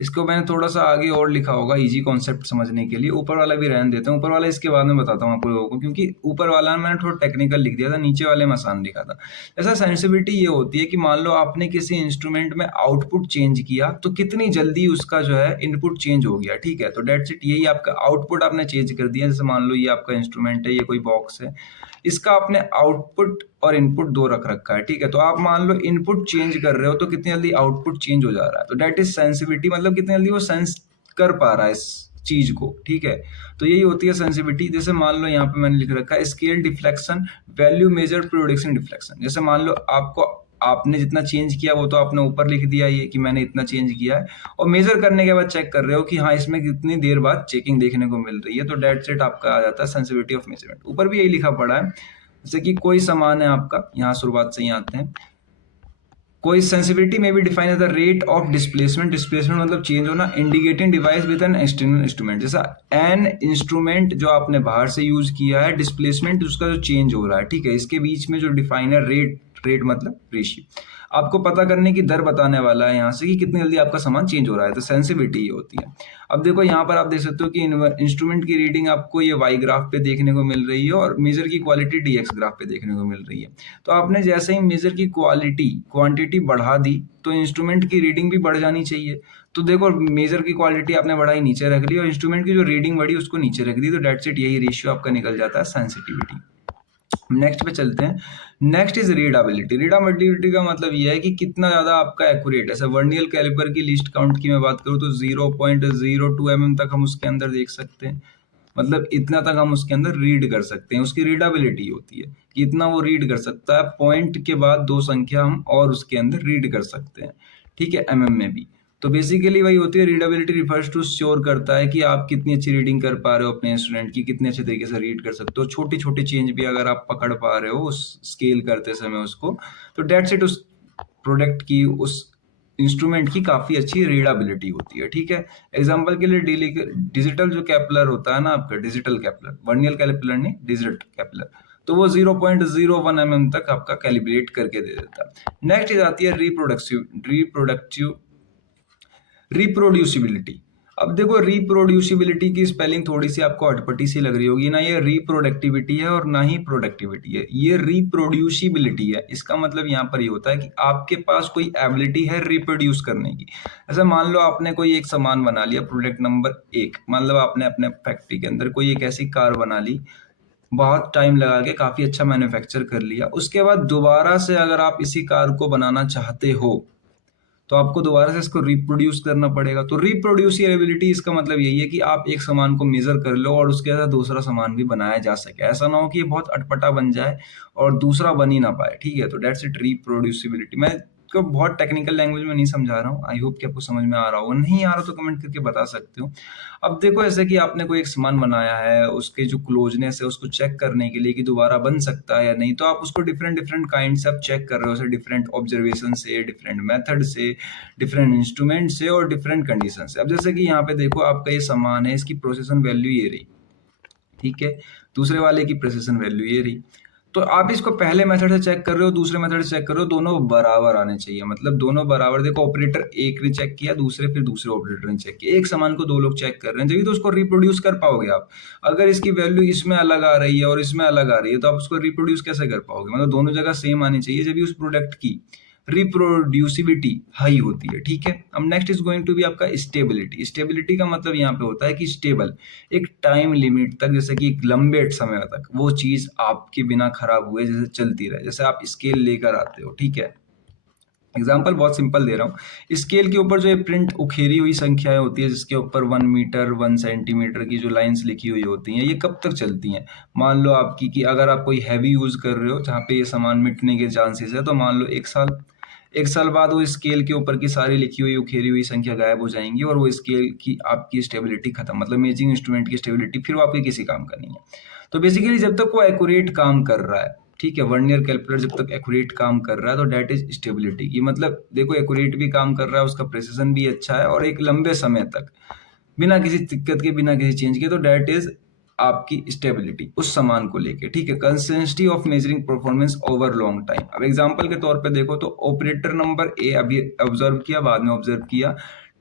इसको मैंने थोड़ा सा आगे और लिखा होगा इजी कॉन्सेप्ट समझने के लिए। ऊपर वाला भी रहने देते हैं, ऊपर वाला इसके बाद में बताता हूँ आप लोगों को, क्योंकि ऊपर वाला मैंने थोड़ा टेक्निकल लिख दिया था, नीचे वाले में आसान लिखा था। ऐसा सेंसिटिविटी ये होती है कि मान लो आपने किसी इंस्ट्रूमेंट में आउटपुट चेंज किया तो कितनी जल्दी उसका जो है इनपुट चेंज हो गया। ठीक है, तो डेट्स इट, यही आपका आउटपुट आपने चेंज कर दिया। जैसे मान लो ये आपका इंस्ट्रूमेंट है, ये कोई बॉक्स है, इसका आपने आउटपुट और इनपुट दो रख रखा है। ठीक है, तो आप मान लो इनपुट चेंज कर रहे हो तो कितनी जल्दी आउटपुट चेंज हो जा रहा है। तो डेट इज सेंसिटिविटी, मतलब कितनी जल्दी वो सेंस कर पा रहा है इस चीज को। ठीक है, तो यही होती है सेंसिटिविटी। जैसे मान लो यहाँ पे मैंने लिख रखा है scale deflection value major production deflection. जैसे मान लो आपको, आपने जितना चेंज किया वो तो आपने ऊपर लिख दिया ये कि मैंने इतना चेंज किया है, और मेजर करने के बाद चेक कर रहे हो कि हाँ इसमें कितनी देर बाद चेकिंग देखने को मिल रही है। तो डेट सेट आपका आ जाता है सेंसिटिविटी ऑफ मेजरमेंट। ऊपर भी यही लिखा पड़ा है। जैसे कि कोई सामान है आपका, यहाँ शुरुआत से ही आते हैं, कोई सेंसिटिविटी में भी define as the rate of displacement. Displacement मतलब चेंज होना, indicating device with an external instrument. जैसा एन इंस्ट्रूमेंट जो आपने बाहर से यूज किया है, डिस्प्लेसमेंट उसका जो चेंज हो रहा है। ठीक है, इसके बीच में जो डिफाइन है रेट, रेट मतलब रेशियो, आपको पता करने की दर बताने वाला है यहाँ से कि कितनी जल्दी आपका सामान चेंज हो रहा है। तो सेंसिटिविटी ये होती है। अब देखो यहाँ पर आप देख सकते हो कि इंस्ट्रूमेंट की रीडिंग आपको ये वाई ग्राफ पे देखने को मिल रही है और मेजर की क्वालिटी डी एक्स ग्राफ पे देखने को मिल रही है। तो आपने जैसे ही मेजर की क्वांटिटी बढ़ा दी तो इंस्ट्रूमेंट की रीडिंग भी बढ़ जानी चाहिए। तो देखो मेजर की क्वालिटी आपने बढ़ाई, नीचे रख ली, और इंस्ट्रूमेंट की जो रीडिंग बढ़ी उसको नीचे रख दी। तो डेट्स इट, यही रेशियो आपका निकल जाता है सेंसिटिविटी। नेक्स्ट पे चलते हैं। Next is readability. रीडाबिलिटी का मतलब यह है कि कितना ज्यादा आपका एक्यूरेट है। वर्नियर कैलिपर की लिस्ट काउंट की मैं बात करूँ तो 0.02 mm तक हम उसके अंदर देख सकते हैं। मतलब इतना तक हम उसके अंदर रीड कर सकते हैं। उसकी रीडाबिलिटी होती है कि इतना वो रीड कर सकता है। पॉइंट के बाद दो संख्या हम और उसके अंदर रीड कर सकते हैं। ठीक है, mm में भी। तो बेसिकली वही होती है, रीडेबिलिटी रिफर्स टू श्योर करता है कि आप कितनी अच्छी रीडिंग कर पा रहे हो अपने इंस्ट्रूमेंट की, कितने अच्छे तरीके से रीड कर सकते हो। छोटी छोटी चेंज भी अगर आप पकड़ पा रहे हो उस स्केल करते समय उसको, तो डेट्स इट, उस प्रोडक्ट की, उस इंस्ट्रूमेंट की काफी अच्छी रीडेबिलिटी होती है। ठीक है, एग्जांपल के लिए डिजिटल जो कैपलर होता है ना आपका, डिजिटल कैपलर, वर्नियर कैलिपर नहीं, डिजिटल कैपलर, तो वो 0.01 mm तक आपका कैलिब्रेट करके दे देता है। नेक्स्ट आती है रिप्रोड्यूसिबिलिटी। अब देखो रिप्रोड्यूसिबिलिटी की स्पेलिंग थोड़ी सी आपको अटपटी सी लग रही होगी ना। ये रिप्रोडक्टिविटी है और ना ही प्रोडक्टिविटी है, ये रिप्रोड्यूसिबिलिटी है। इसका मतलब यहाँ पर ये होता है कि आपके पास कोई एबिलिटी है रिप्रोड्यूस करने की। ऐसा मान लो आपने कोई एक सामान बना लिया, प्रोडक्ट नंबर 1, मतलब आपने अपने फैक्ट्री के अंदर कोई एक ऐसी कार बना ली बहुत टाइम लगा के काफ़ी अच्छा मैन्युफैक्चर कर लिया। उसके बाद दोबारा से अगर आप इसी कार को बनाना चाहते हो, तो आपको दोबारा से इसको रिप्रोड्यूस करना पड़ेगा। तो रिप्रोड्यूसिबिलिटी इसका मतलब यही है कि आप एक सामान को मेज़र कर लो और उसके साथ दूसरा सामान भी बनाया जा सके। ऐसा ना हो कि ये बहुत अटपटा बन जाए और दूसरा बन ही ना पाए, ठीक है? तो दैट्स इट, रिप्रोड्यूसिबिलिटी। मैं को बहुत टेक्निकल लैंग्वेज में नहीं समझा रहा हूँ। आई होप कि आपको समझ में आ रहा होगा। नहीं आ रहा तो कमेंट करके बता सकते हो। अब देखो, ऐसे कि आपने कोई एक सामान बनाया है, उसके जो क्लोजनेस है उसको चेक करने के लिए कि दोबारा बन सकता है या नहीं, तो आप उसको डिफरेंट डिफरेंट काइंड से आप चेक कर रहे हो, डिफरेंट ऑब्जर्वेशन से, डिफरेंट मेथड से, डिफरेंट इंस्ट्रूमेंट से और डिफरेंट कंडीशन से। अब जैसे कि यहाँ पे देखो, आपका ये सामान है, इसकी प्रोसेसन वैल्यू ये रही, ठीक है? दूसरे वाले की प्रेसिशन वैल्यू ये रही। तो आप इसको पहले मेथड से चेक कर रहे हो, दूसरे मेथड से चेक कर रहे हो, दोनों बराबर आने चाहिए। मतलब दोनों बराबर। देखो, ऑपरेटर एक ने चेक किया, दूसरे फिर दूसरे ऑपरेटर ने चेक किया। एक सामान को दो लोग चेक कर रहे हैं, जब तो उसको रिप्रोड्यूस कर पाओगे आप। अगर इसकी वैल्यू इसमें अलग आ रही है और इसमें अलग आ रही है, तो आप उसको रिप्रोड्यूस कैसे कर पाओगे? मतलब दोनों जगह सेम आनी चाहिए, जब उस प्रोडक्ट की रिप्रोड्यूसिबिलिटी हाई होती है, ठीक है? अब next is going to be आपका स्टेबिलिटी। स्टेबिलिटी का मतलब यहाँ पे होता है कि स्टेबल, एक टाइम लिमिट तक, जैसे कि एक लंबे समय तक वो चीज आपके बिना खराब हुए जैसे चलती रहे। जैसे आप स्केल लेकर आते हो, ठीक है? एग्जाम्पल बहुत सिंपल दे रहा हूँ। स्केल के ऊपर जो ये प्रिंट उखेरी हुई संख्याएं होती है, जिसके ऊपर 1 मीटर 1 सेंटीमीटर की जो लाइंस लिखी हुई होती हैं, ये कब तक चलती हैं? मान लो आपकी कि अगर आप कोई हैवी यूज कर रहे हो जहाँ पे ये सामान मिटने के चांसेस है, तो मान लो 1 साल। 1 साल बाद वो स्केल के ऊपर की सारी लिखी हुई उखेरी हुई संख्या गायब हो जाएंगी और वो स्केल की आपकी स्टेबिलिटी खत्म। मतलब मेजरिंग इंस्ट्रूमेंट की स्टेबिलिटी फिर वो आपके किसी काम का नहीं है। तो बेसिकली जब तक वो एक्यूरेट काम कर रहा है, ठीक है, वर्नियर कैलकुलेटर जब तक एक्यूरेट काम कर रहा है, तो डेट इज स्टेबिलिटी की मतलब देखो, एक्यूरेट भी काम कर रहा है, उसका प्रेसिजन भी अच्छा है और एक लंबे समय तक बिना किसी दिक्कत के, बिना किसी चेंज के, तो डेट इज आपकी स्टेबिलिटी उस सामान को लेके, ठीक है? Consistency of measuring performance over long time. अब एग्जांपल के तौर पे देखो, तो ऑपरेटर नंबर ए अभी ऑब्जर्व किया, बाद में ऑब्जर्व किया,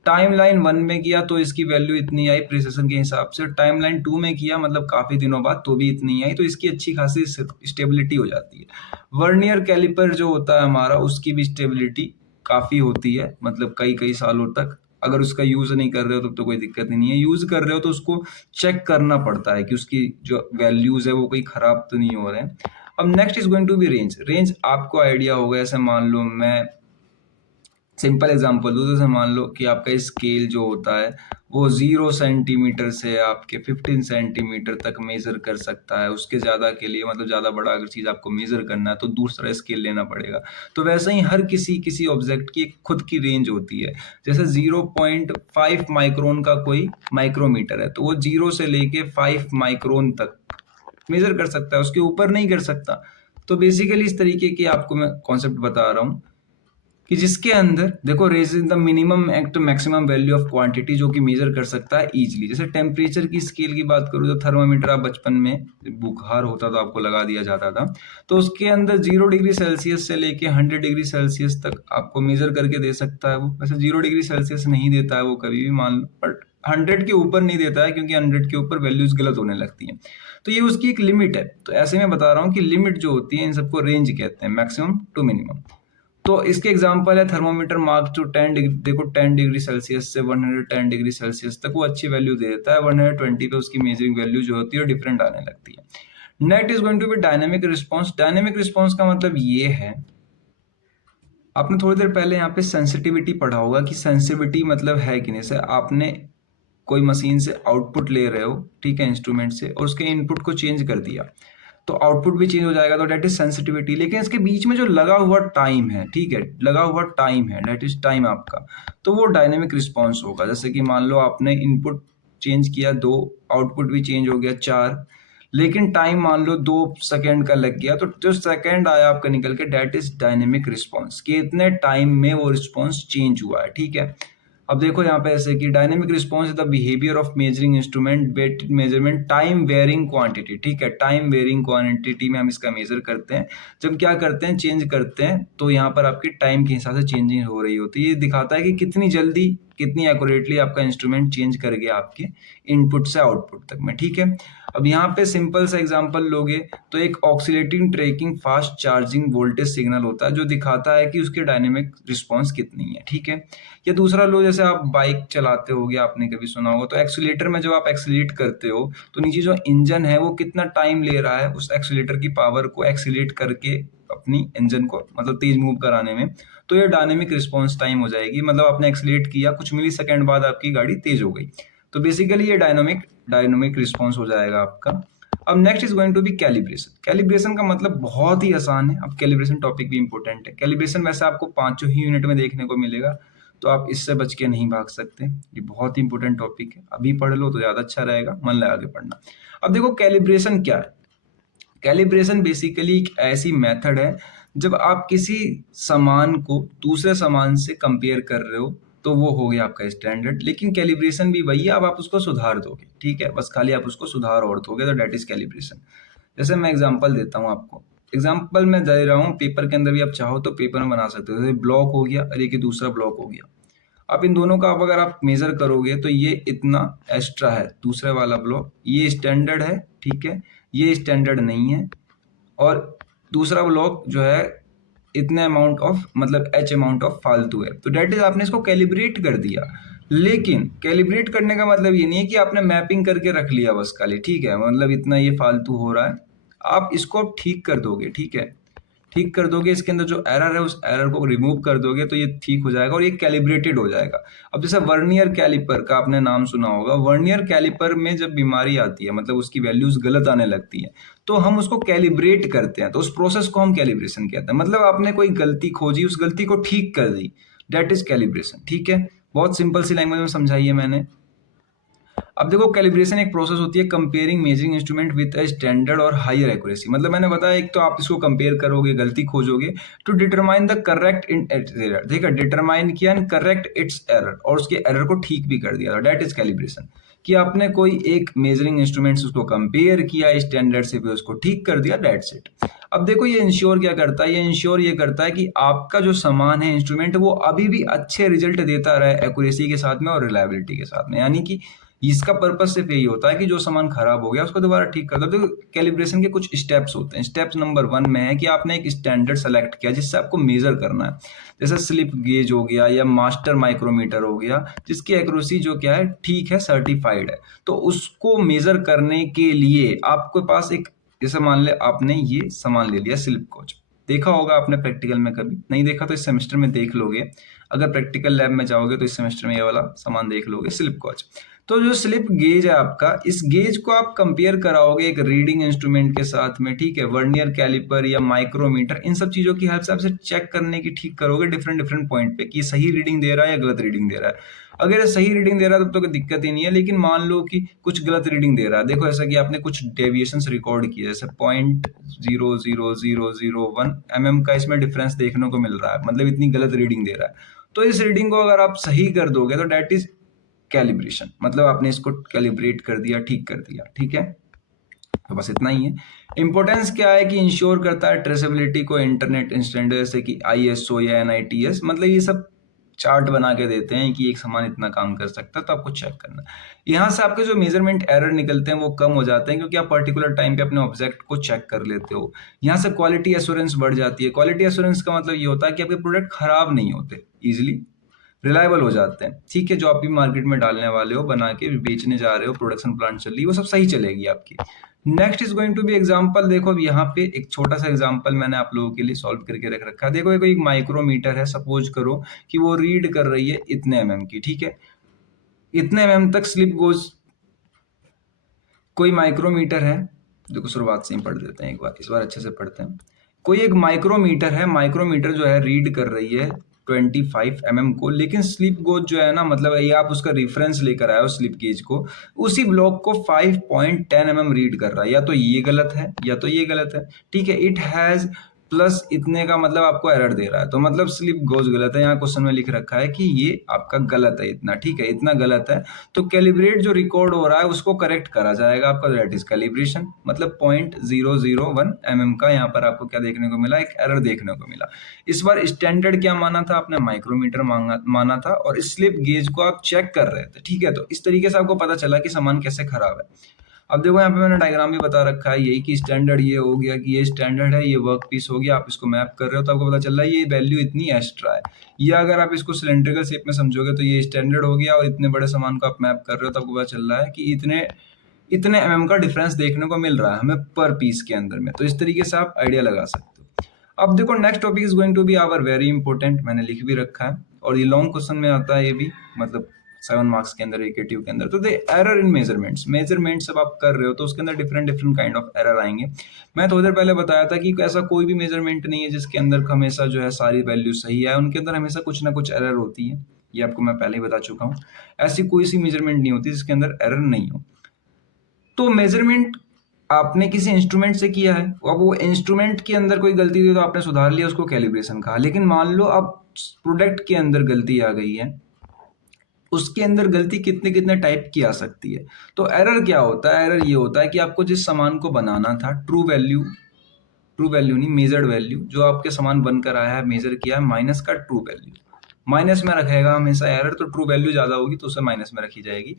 टाइमलाइन 1 में किया तो इसकी वैल्यू इतनी आई प्रिसिशन के हिसाब से, टाइमलाइन 2 में किया मतलब काफी दिनों बाद, तो भी इतनी आई, तो इसकी अच्छी खासी स्टेबिलिटी हो जाती है। वर्नियर कैलिपर जो होता है हमारा, उसकी भी स्टेबिलिटी काफी होती है, मतलब कई कई सालों तक। अगर उसका यूज नहीं कर रहे हो तब तो कोई दिक्कत ही नहीं है, यूज कर रहे हो तो उसको चेक करना पड़ता है कि उसकी जो वैल्यूज है वो कोई खराब तो नहीं हो रहे हैं। अब next is going to be range. Range आपको आइडिया होगा, ऐसे मान लो मैं सिंपल एग्जांपल दूं, जैसे मान लो कि आपका स्केल जो होता है वो 0 सेंटीमीटर से आपके 15 सेंटीमीटर तक मेजर कर सकता है। उसके ज़्यादा के लिए, मतलब ज़्यादा बड़ा अगर चीज़ आपको मेजर करना है, तो दूसरा स्केल लेना पड़ेगा। तो वैसे ही हर किसी किसी ऑब्जेक्ट की एक खुद की रेंज होती है। जैसे 0.5 माइक्रोन का कोई माइक्रोमीटर है, तो वो 0 से लेके 5 माइक्रोन तक मेजर कर सकता है, उसके ऊपर नहीं कर सकता। तो बेसिकली इस तरीके की आपको मैं कॉन्सेप्ट बता रहा हूँ कि जिसके अंदर देखो, range in the minimum act maximum value of quantity, जो कि मेजर कर सकता है इजीली। जैसे टेम्परेचर की स्केल की बात करूँ, तो थर्मामीटर आप बचपन में बुखार होता तो आपको लगा दिया जाता था, तो उसके अंदर 0 डिग्री सेल्सियस से लेके 100 डिग्री सेल्सियस तक आपको मेजर करके दे सकता है वो। वैसे 0 डिग्री सेल्सियस नहीं देता है वो कभी भी, मान लो, बट 100 के ऊपर नहीं देता है, क्योंकि 100 के ऊपर वैल्यूज गलत होने लगती हैं। तो ये उसकी एक लिमिट है। तो ऐसे में बता रहा हूँ कि लिमिट जो होती है, इन सबको रेंज कहते हैं, मैक्सिमम टू मिनिमम। तो इसके एग्जांपल है थर्मोमीटर मार्क टू 10 डिग्री। देखो, 10 डिग्री सेल्सियस से 110 डिग्री सेल्सियस तक वो अच्छी वैल्यू दे देता है। 120 पे उसकी मेजरिंग वैल्यू जो होती है डिफरेंट आने लगती है। Next is going to be dynamic response. Dynamic response का मतलब ये है, आपने थोड़ी देर पहले यहाँ पे सेंसिटिविटी पढ़ा होगा कि सेंसिटिविटी मतलब है कि नहीं। से आपने कोई मशीन से आउटपुट ले रहे हो, ठीक है, इंस्ट्रूमेंट से, और उसके इनपुट को चेंज कर दिया, तो आउटपुट भी चेंज हो जाएगा, तो डेट इज सेंसिटिविटी। लेकिन इसके बीच में जो लगा हुआ टाइम है, ठीक है, लगा हुआ टाइम है, डेट इज टाइम आपका, तो वो डायनेमिक रिस्पॉन्स होगा। जैसे कि मान लो आपने इनपुट चेंज किया 2, आउटपुट भी चेंज हो गया 4, लेकिन टाइम मान लो 2 सेकेंड का लग गया, तो जो सेकेंड आया आपका निकल के, डेट इज डायनेमिक रिस्पॉन्स, कि इतने टाइम में वो रिस्पॉन्स चेंज हुआ है, ठीक है? अब देखो यहाँ पे ऐसे कि dynamic response is the behaviour of measuring instrument with measurement time varying quantity, ठीक है? टाइम वेरिंग क्वांटिटी में हम इसका मेजर करते हैं। जब क्या करते हैं, चेंज करते हैं, तो यहाँ पर आपकी टाइम के हिसाब से चेंजिंग हो रही होती है। ये दिखाता है कि कितनी जल्दी कितनी एक्यूरेटली आपका इंस्ट्रूमेंट चेंज कर गया आपके इनपुट से आउटपुट तक में, ठीक है। अब यहाँ पे सिंपल सा एग्जांपल लोगे तो एक oscillating tracking fast charging voltage signal होता है जो दिखाता है कि उसकी डायनेमिक रिस्पॉन्स कितनी है, ठीक है। या दूसरा लो, जैसे आप बाइक चलाते होगे, आपने कभी सुना होगा, तो एक्सीलेटर में जब आप एक्सीलेट करते हो तो नीचे जो इंजन है वो कितना टाइम ले रहा है उस एक्सीलेटर की पावर को एक्सीलेट करके अपनी इंजन को मतलब तेज मूव कराने में, तो ये डायनेमिक रिस्पॉन्स टाइम हो जाएगी। मतलब आपने एक्सीलेट किया, कुछ मिली सेकेंड बाद आपकी गाड़ी तेज हो गई, तो बेसिकली ये डायनामिक रिस्पॉन्स हो जाएगा आपका। अब next is going to be calibration. Calibration का मतलब बहुत ही आसान है। अब कैलिब्रेशन टॉपिक भी इंपॉर्टेंट है। कैलिब्रेशन वैसे आपको 5 ही यूनिट में देखने को मिलेगा, तो आप इससे बच के नहीं भाग सकते। ये बहुत ही इंपॉर्टेंट टॉपिक है, अभी पढ़ लो तो ज़्यादा अच्छा रहेगा, मन लगा के पढ़ना। अब देखो कैलिब्रेशन क्या है। कैलिब्रेशन बेसिकली एक ऐसी मेथड है जब आप किसी सामान को दूसरे सामान से कंपेयर कर रहे हो, तो वो हो गया आपका स्टैंडर्ड। लेकिन कैलिब्रेशन भी वही है, अब आप उसको सुधार दोगे, ठीक है, बस खाली आप उसको सुधार और दोगे, तो डेट इज कैलिब्रेशन। जैसे मैं एग्जांपल देता हूँ आपको, एग्जांपल मैं दे रहा हूँ, पेपर के अंदर भी आप चाहो तो पेपर में बना सकते हो। जैसे ब्लॉक हो गया और एक दूसरा ब्लॉक हो गया, अब इन दोनों का आप अगर आप मेजर करोगे तो ये इतना एक्स्ट्रा है, दूसरे वाला ब्लॉक ये स्टैंडर्ड है, ठीक है, ये स्टैंडर्ड नहीं है, और दूसरा ब्लॉक जो है इतने अमाउंट ऑफ मतलब एच अमाउंट ऑफ फालतू है। तो डेट इज आपने इसको कैलिब्रेट कर दिया। लेकिन कैलिब्रेट करने का मतलब ये नहीं है कि आपने मैपिंग करके रख लिया बस खाली, ठीक है, मतलब इतना ये फालतू हो रहा है, आप इसको अब ठीक कर दोगे, ठीक है, ठीक कर दोगे, इसके अंदर जो एरर है उस एरर को रिमूव कर दोगे तो ये ठीक हो जाएगा और ये कैलिब्रेटेड हो जाएगा। अब जैसे वर्नियर कैलिपर का आपने नाम सुना होगा, वर्नियर कैलिपर में जब बीमारी आती है, मतलब उसकी वैल्यूज गलत आने लगती है, तो हम उसको कैलिब्रेट करते हैं, तो उस प्रोसेस को हम कैलिब्रेशन कहते हैं। मतलब आपने कोई गलती खोजी, उस गलती को ठीक कर दी, दैट इज कैलिब्रेशन, ठीक है। बहुत सिंपल सी लैंग्वेज में समझाई है मैंने। अब देखो कैलिब्रेशन एक प्रोसेस होती है comparing measuring instrument with a standard और हायर एक्यूरेसी। मतलब मैंने बताया, एक तो आप इसको कंपेयर करोगे, गलती खोजोगे, to determine the correct in error, ठीक है, डिटरमाइन किया एंड करेक्ट इट्स एरर, और उसके एरर को ठीक भी कर दिया, दैट इज कैलिब्रेशन। कि आपने कोई एक मेजरिंग इंस्ट्रूमेंट से उसको कंपेयर किया, स्टैंडर्ड से भी उसको ठीक कर दिया, दैट्स इट। अब देखो ये इंश्योर क्या करता है, ये इंश्योर ये करता है कि आपका जो सामान है इंस्ट्रूमेंट, वो अभी भी अच्छे रिजल्ट देता रहे एक्यूरेसी के साथ में और रिलायबिलिटी के साथ में। यानी कि इसका पर्पस सिर्फ यही होता है कि जो सामान खराब हो गया उसको दोबारा ठीक कर दो। तो कैलिब्रेशन के कुछ स्टेप्स होते हैं। स्टेप नंबर 1 में है कि आपने एक स्टैंडर्ड सेलेक्ट किया जिससे आपको मेजर करना है, जैसे स्लिप गेज हो गया या मास्टर माइक्रोमीटर हो गया, जिसकी एक्यूरेसी जो क्या है ठीक है, सर्टिफाइड है। तो उसको मेजर करने के लिए आपके पास एक, जैसे मान ले आपने ये सामान ले लिया स्लिप गेज, देखा होगा आपने प्रैक्टिकल में, कभी नहीं देखा तो इस सेमेस्टर में देख लोगे, अगर प्रैक्टिकल लैब में जाओगे तो इस सेमेस्टर में ये वाला सामान देख लोगे, स्लिप गेज। तो जो स्लिप गेज है आपका, इस गेज को आप कंपेयर कराओगे एक रीडिंग इंस्ट्रूमेंट के साथ में, ठीक है, वर्नियर कैलिपर या माइक्रोमीटर, इन सब चीजों की हेल्प से आपसे चेक करने की ठीक करोगे डिफरेंट पॉइंट पे कि सही रीडिंग दे रहा है या गलत रीडिंग दे रहा है। अगर ये सही रीडिंग दे रहा है तब तो कोई दिक्कत ही नहीं है, लेकिन मान लो कि कुछ गलत रीडिंग दे रहा है, देखो ऐसा कि आपने कुछ डेविएशंस रिकॉर्ड किए, जैसे 0.00001 mm का इसमें डिफरेंस देखने को मिल रहा है, मतलब इतनी गलत रीडिंग दे रहा है, तो इस रीडिंग को अगर आप सही कर दोगे तो डेट इज कैलिब्रेशन, मतलब आपने इसको कैलिब्रेट कर दिया, ठीक कर दिया, ठीक है। तो बस इतना ही है। इंपॉर्टेंस क्या है कि इंश्योर करता है ट्रेसेबिलिटी को इंटरनेट स्टैंडर्ड, जैसे कि ISO या NITS, मतलब ये सब चार्ट बना के देते हैं कि एक सामान इतना काम कर सकता है, तो आपको चेक करना। यहाँ से आपके जो मेजरमेंट एरर निकलते हैं वो कम हो जाते हैं, क्योंकि आप पर्टिकुलर टाइम पे अपने ऑब्जेक्ट को चेक कर लेते हो। यहाँ से क्वालिटी एश्योरेंस बढ़ जाती है। क्वालिटी एश्योरेंस का मतलब ये होता है कि आपके प्रोडक्ट खराब नहीं होते, इजिली रिलायबल हो जाते हैं, ठीक है। जो आप भी मार्केट में डालने वाले हो, बना के बेचने जा रहे हो, प्रोडक्शन प्लांट चल रही है, वो सब सही चलेगी आपकी। Next is going to be example. देखो अब यहाँ पे एक छोटा सा एग्जांपल मैंने आप लोगों के लिए सॉल्व करके रख रखा है। देखो एक माइक्रोमीटर है, सपोज करो कि वो रीड कर रही है इतने mm की, ठीक है, इतने mm तक स्लिप गोज। कोई माइक्रोमीटर है, देखो शुरुआत से ही पढ़ देते हैं एक बार, इस बार अच्छे से पढ़ते हैं। कोई एक माइक्रोमीटर है, माइक्रोमीटर जो है रीड कर रही है 25 mm को, लेकिन स्लिप गेज जो है ना, मतलब ये आप उसका रेफरेंस लेकर आए हो स्लिप गेज को, उसी ब्लॉक को 5.10 mm रीड कर रहा है। या तो ये गलत है या तो ये गलत है, ठीक है। इट हैज प्लस इतने का मतलब आपको एरर दे रहा है, तो मतलब स्लिप गोज गलत है। यहाँ क्वेश्चन में लिख रखा है कि ये आपका गलत है इतना, ठीक है, इतना गलत है। तो कैलिब्रेट जो रिकॉर्ड हो रहा है उसको करेक्ट करा जाएगा आपका, दैट इज कैलिब्रेशन। मतलब 0.001 mm का यहाँ पर आपको क्या देखने को मिला, एक एरर देखने को मिला। इस बार स्टैंडर्ड क्या माना था आपने, माइक्रोमीटर माना था, और स्लिप गेज को आप चेक कर रहे थे, ठीक है। तो इस तरीके से आपको पता चला कि सामान कैसे खराब है। अब देखो यहाँ पे मैंने डायग्राम भी बता रखा है, यही कि स्टैंडर्ड ये हो गया कि ये स्टैंडर्ड है, ये वर्क पीस हो गया, आप इसको मैप कर रहे हो तो आपको पता चल रहा है ये वैल्यू इतनी एक्स्ट्रा है। या अगर आप इसको सिलेंड्रिकल शेप में समझोगे तो ये स्टैंडर्ड हो गया, और इतने बड़े सामान को आप मैप कर रहे हो तो आपको पता चल रहा है कि इतने इतने mm का डिफरेंस देखने को मिल रहा है हमें पर पीस के अंदर में। तो इस तरीके से आप आइडिया लगा सकते हो। अब देखो next topic is going to be our very important, मैंने लिख भी रखा है और ये लॉन्ग क्वेश्चन में आता है ये भी, मतलब 7 मार्क्स के अंदर, एकेटिव के अंदर। तो दे एरर इन मेजरमेंट्स, मेजरमेंट्स जब आप कर रहे हो तो उसके अंदर different different kind of error आएंगे। मैं थोड़ी देर पहले बताया था कि ऐसा कोई भी मेजरमेंट नहीं है जिसके अंदर हमेशा जो है सारी वैल्यू सही है, उनके अंदर हमेशा कुछ ना कुछ एरर होती है, ये आपको मैं पहले ही बता चुका हूँ। ऐसी कोई सी मेजरमेंट नहीं होती जिसके अंदर एरर नहीं हो। तो मेजरमेंट आपने किसी इंस्ट्रूमेंट से किया है, अब वो इंस्ट्रूमेंट के अंदर कोई गलती हुई तो आपने सुधार लिया, उसको कैलिब्रेशन कहा। लेकिन मान लो अब प्रोडक्ट के अंदर गलती आ गई है, उसके अंदर गलती कितने कितने टाइप की आ सकती है। तो एरर क्या होता है, एरर ये होता है कि आपको जिस सामान को बनाना था, ट्रू वैल्यू नहीं, मेजर्ड वैल्यू, जो आपके सामान बनकर आया है, मेजर किया है, माइनस का ट्रू वैल्यू, माइनस में रखेगा हमेशा एरर। तो ट्रू वैल्यू ज्यादा होगी तो उसे माइनस में रखी जाएगी।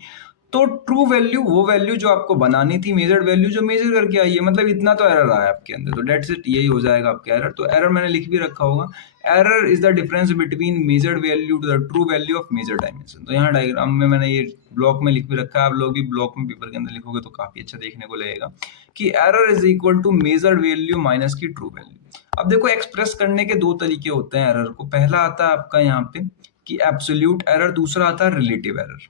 तो ट्रू वैल्यू वो वैल्यू जो आपको बनानी थी, मेजर्ड वैल्यू जो मेजर करके आई है, मतलब इतना तो एरर आया आपके अंदर, तो डेट्स इट, यही हो जाएगा आपका एरर। तो एरर मैंने लिख भी रखा होगा, error is the difference between measured value to the true value of measure dimension. तो यहाँ डायग्राम में मैंने ये ब्लॉक में लिख भी रखा है, आप लोग भी ब्लॉक में पेपर के अंदर लिखोगे तो काफी अच्छा देखने को लगेगा कि error is equal to measured value minus की ट्रू वैल्यू। अब देखो एक्सप्रेस करने के दो तरीके होते हैं एरर को। पहला आता है आपका यहाँ पे कि एब्सोल्यूट एरर, दूसरा आता है रिलेटिव एरर।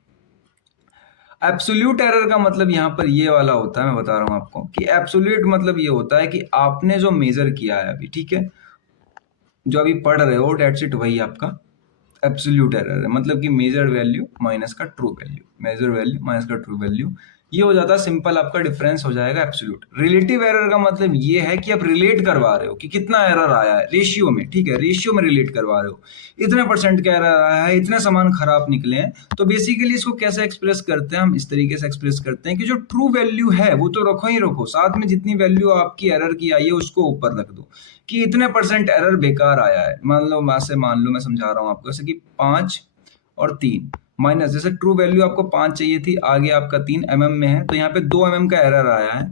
एब्सोल्यूट एरर का मतलब यहाँ पर ये वाला होता है, मैं बता रहा हूँ आपको कि एब्सोल्यूट मतलब ये होता है कि आपने जो मेजर किया है अभी, ठीक है, जो अभी पढ़ रहे हो, डेट्स इट, वही आपका एब्सोल्यूट एरर है। मतलब कि मेजर वैल्यू माइनस का true value, measure value minus का ट्रू वैल्यू, ये हो जाता है सिंपल, आपका डिफरेंस हो जाएगा एब्सोल्यूट। रिलेटिव एरर का मतलब ये है कि आप रिलेट करवा रहे हो कि कितना एरर आया है रेशियो में, ठीक है, रेशियो में रिलेट करवा रहे हो, इतने परसेंट का एरर आया है, इतने सामान खराब निकले हैं। तो बेसिकली इसको कैसे एक्सप्रेस करते हैं हम, इस तरीके से एक्सप्रेस करते हैं कि जो ट्रू वैल्यू है वो तो रखो ही रखो, साथ में जितनी वैल्यू आपकी एरर की आई है उसको ऊपर रख दो कि इतने परसेंट एरर बेकार आया है। मान लो मैं समझा रहा हूँ आपको, जैसे कि 5 और 3 माइनस, जैसे ट्रू वैल्यू आपको 5 चाहिए थी, आगे आपका 3 mm में है, तो यहाँ पे 2 mm का एरर आया है।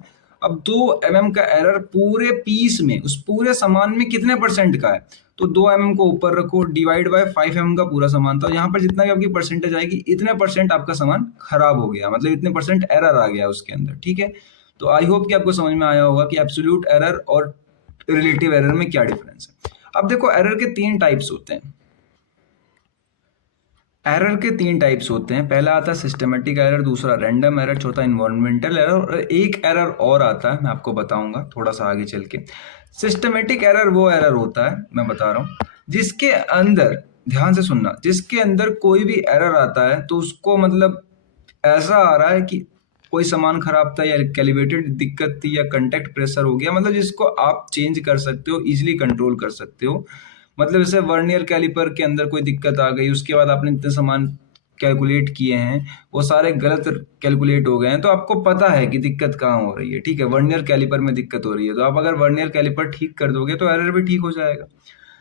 अब 2 mm का एरर पूरे पीस में, उस पूरे सामान में कितने परसेंट का है, तो 2 mm को ऊपर रखो, डिवाइड बाय 5 mm का पूरा सामान था, यहाँ पर जितना भी आपकी परसेंटेज आएगी, इतने परसेंट आपका सामान खराब हो गया, मतलब इतने परसेंट एरर आ गया उसके अंदर, ठीक है। तो आई होप कि आपको समझ में आया होगा कि एब्सोल्यूट एरर और रिलेटिव एरर में क्या डिफरेंस है। अब देखो एरर के 3 टाइप्स होते हैं, एरर के 3 टाइप्स होते हैं। पहला आता है सिस्टमेटिक एरर, दूसरा रैंडम एरर, चौथा इन्वायरमेंटल एरर, और एक एरर और आता है, मैं आपको बताऊंगा थोड़ा सा आगे चल के। सिस्टमेटिक एरर वो एरर होता है, मैं बता रहा हूँ, जिसके अंदर, ध्यान से सुनना, जिसके अंदर कोई भी एरर आता है तो उसको मतलब ऐसा आ रहा है कि कोई सामान खराब था, या कैलिब्रेटेड दिक्कत थी, या कंटेक्ट प्रेशर हो गया, मतलब जिसको आप चेंज कर सकते हो, इजिली कंट्रोल कर सकते हो। मतलब जैसे वर्नियर कैलिपर के अंदर कोई दिक्कत आ गई, उसके बाद आपने इतने सामान कैलकुलेट किए हैं, वो सारे गलत कैलकुलेट हो गए हैं, तो आपको पता है कि दिक्कत कहाँ हो रही है, ठीक है, वर्नियर कैलिपर में दिक्कत हो रही है, तो आप अगर वर्नियर कैलिपर ठीक कर दोगे तो एरर भी ठीक हो जाएगा।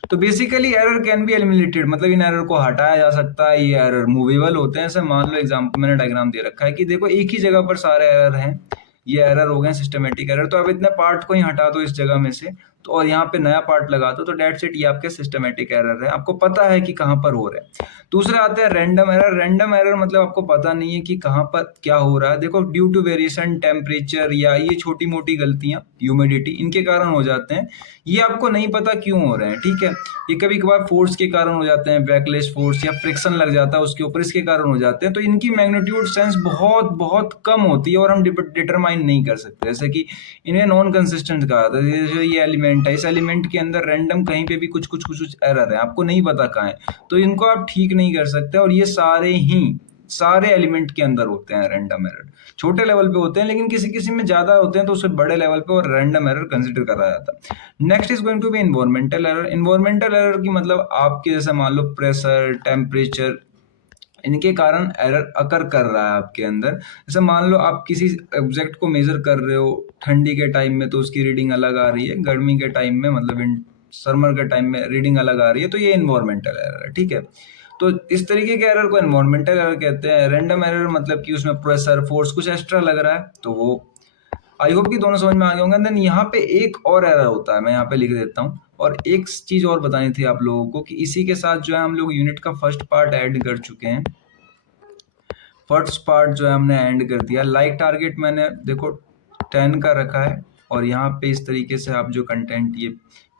तो basically error can be eliminated, मतलब इन एरर को हटाया जा सकता है, ये एरर मूवेबल होते हैं। ऐसे मान लो एग्जाम्पल, मैंने डायग्राम दे रखा है कि देखो एक ही जगह पर सारे एरर हैं, ये एरर हो गए सिस्टमेटिक एरर, तो आप इतने पार्ट को ही हटा दो इस जगह में से, तो और यहाँ पे नया पार्ट लगा दो, तो डेट्स इट, ये आपके सिस्टमेटिक एरर है, आपको पता है कि कहाँ पर हो रहा है। दूसरा आता है रैंडम एरर। रैंडम एरर मतलब आपको पता नहीं है कि कहाँ पर क्या हो रहा है। देखो ड्यू टू वेरिएशन टेम्परेचर, या ये छोटी मोटी गलतियां, ह्यूमिडिटी, इनके कारण हो जाते हैं, ये आपको नहीं पता क्यों हो रहे हैं, ठीक है। ये कभी कभार फोर्स के कारण हो जाते हैं, बैकलेश फोर्स, या फ्रिक्शन लग जाता है उसके ऊपर, इसके कारण हो जाते हैं। तो इनकी मैग्नीट्यूड सेंस बहुत बहुत कम होती है और हम डिटरमाइन नहीं कर सकते। जैसे कि इन्हें नॉन कंसिस्टेंट कहा था, जैसे ये एलिमेंट है, इस एलिमेंट के अंदर रैंडम कहीं पे भी कुछ कुछ कुछ कुछ एरर है, आपको नहीं पता कहाँ है, तो इनको आप ठीक नहीं कर सकते। और ये सारे ही सारे एलिमेंट के अंदर होते हैं रैंडम एरर। छोटे लेवल पे होते हैं लेकिन किसी किसी में ज्यादा होते हैं तो उसे बड़े लेवल पे और रैंडम एरर कंसिडर करा जाता है। Next is going to be environmental error. Environmental error की मतलब आपके जैसे मान लो प्रेशर, टेम्परेचर, इनके कारण एरर अकर कर रहा है आपके अंदर। जैसे मान लो आप किसी ऑब्जेक्ट को मेजर कर रहे हो ठंडी के टाइम में तो उसकी रीडिंग अलग आ रही है, गर्मी के टाइम में मतलब इन समर के टाइम में रीडिंग अलग आ रही है, तो ये इन्वायरमेंटल एरर है। ठीक है, तो इस तरीके के एरर को इन्वायरमेंटल एरर कहते हैं। रैंडम एरर मतलब कि उसमें प्रेशर, फोर्स कुछ एक्स्ट्रा लग रहा है, तो वो आई होप कि दोनों समझ में आ गए होंगे। देन यहाँ पे एक और एरर होता है, मैं यहाँ पे लिख देता हूँ। और एक चीज और बतानी थी आप लोगों को कि इसी के साथ जो है हम लोग यूनिट का फर्स्ट पार्ट ऐड कर चुके हैं। फर्स्ट पार्ट जो है हमने एंड कर दिया। लाइक टारगेट मैंने देखो 10 का रखा है और यहाँ पे इस तरीके से आप जो कंटेंट ये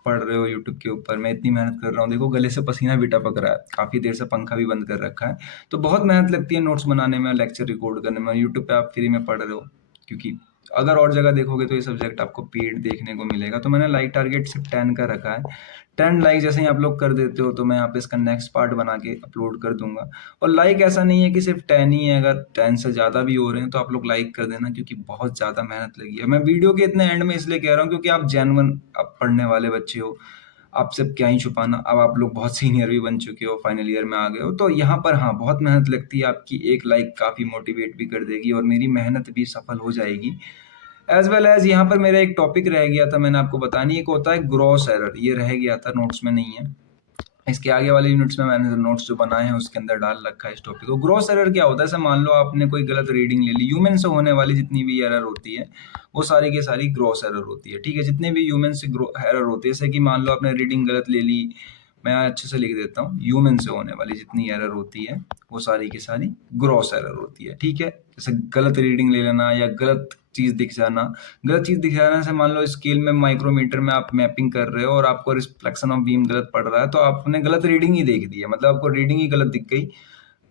पढ़ रहे हो यूट्यूब के ऊपर, मैं इतनी मेहनत कर रहा हूँ, देखो गले से पसीना भी टपक रहा है, काफी देर से पंखा भी बंद कर रखा है, तो बहुत मेहनत लगती है नोट्स बनाने में, लेक्चर रिकॉर्ड करने में। यूट्यूब पे आप फ्री में पढ़ रहे हो, क्योंकि अगर और जगह देखोगे तो ये सब्जेक्ट आपको पेड देखने को मिलेगा। तो मैंने लाइक टारगेट सिर्फ 10 का रखा है। 10 लाइक जैसे ही आप लोग कर देते हो तो मैं यहाँ पे इसका नेक्स्ट पार्ट बना के अपलोड कर दूंगा। और लाइक ऐसा नहीं है कि सिर्फ 10 ही है, अगर 10 से ज़्यादा भी हो रहे हैं तो आप लोग लाइक कर देना, क्योंकि बहुत ज़्यादा मेहनत लगी है। मैं वीडियो के इतने एंड में इसलिए कह रहा हूँ क्योंकि आप जेन्युइन आप पढ़ने वाले बच्चे हो, आपसे क्या ही छुपाना। अब आप लोग बहुत सीनियर भी बन चुके हो, फाइनल ईयर में आ गए हो, तो यहाँ पर हाँ बहुत मेहनत लगती है। आपकी एक लाइक काफ़ी मोटिवेट भी कर देगी और मेरी मेहनत भी सफल हो जाएगी। एज वेल एज यहाँ पर मेरा एक टॉपिक रह गया था, मैंने आपको बतानी, एक होता है ग्रॉस एरर, ये रह गया था, नोट्स में नहीं है। इसके आगे वाले यूनिट्स में मैंने नोट्स जो बनाए हैं उसके अंदर डाल रखा है इस टॉपिक को। ग्रॉस एरर क्या होता है? जैसे मान लो आपने कोई गलत रीडिंग ले ली, ह्यूमन से होने वाली जितनी भी एरर होती है वो सारी की सारी ग्रॉस एरर होती है। ठीक है, जितने भी ह्यूमन से एरर होती है, जैसे कि मान लो आपने रीडिंग गलत ले ली, मैं अच्छे से लिख देता हूँ, ह्यूमन से होने वाली जितनी एरर होती है वो सारी की सारी ग्रॉस एरर होती है। ठीक है, जैसे गलत रीडिंग ले लेना या गलत चीज दिख जाना। गलत चीज दिख जाने से मान लो स्केल में माइक्रोमीटर में आप मैपिंग कर रहे हो और आपको रिफ्लेक्शन ऑफ बीम गलत पड़ रहा है, तो आपने गलत रीडिंग ही देख दी है, मतलब आपको रीडिंग ही गलत दिख गई,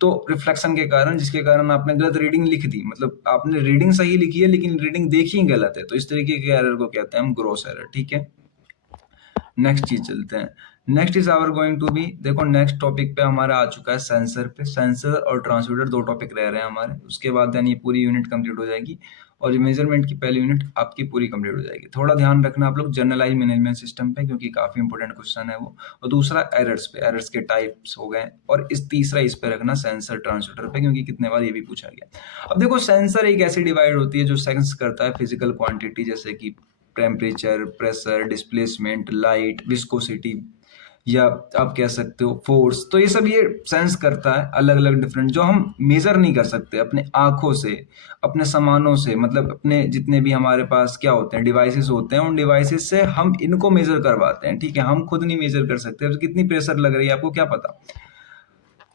तो रिफ्लेक्शन के कारण, जिसके कारण आपने गलत रीडिंग लिख दी, मतलब आपने रीडिंग सही लिखी है लेकिन रीडिंग देखी ही गलत है, तो इस तरीके के एरर को कहते हैं हम ग्रॉस एरर। ठीक है, नेक्स्ट चीज चलते हैं। Next is our going to be, देखो नेक्स्ट टॉपिक पे हमारा आ चुका है सेंसर पे। सेंसर और ट्रांसड्यूसर दो टॉपिक रह रहे हैं हमारे, उसके बाद देन ये पूरी यूनिट कंप्लीट हो जाएगी और ये मेजरमेंट की पहली यूनिट आपकी पूरी कंप्लीट हो जाएगी। थोड़ा ध्यान रखना आप लोग जनरलाइज मैनेजमेंट सिस्टम पे, क्योंकि काफी इंपॉर्टेंट क्वेश्चन है वो। और दूसरा एरर्स पे, एरर्स के टाइप्स हो गए, और इस तीसरा इस पे रखना सेंसर ट्रांसड्यूसर पे, क्योंकि कितने बार ये भी पूछा गया। अब देखो सेंसर एक ऐसी डिवाइड होती है जो सेंस करता है फिजिकल क्वांटिटी, जैसे कि temperature, pressure, displacement, light, viscosity, या आप कह सकते हो फोर्स। तो ये सब ये सेंस करता है अलग अलग डिफरेंट, जो हम मेजर नहीं कर सकते अपने आंखों से, अपने सामानों से, मतलब अपने जितने भी हमारे पास क्या होते हैं डिवाइसेस होते हैं, उन डिवाइसेस से हम इनको मेजर करवाते हैं। ठीक है, हम खुद नहीं मेजर कर सकते, तो कितनी प्रेशर लग रही है आपको क्या पता।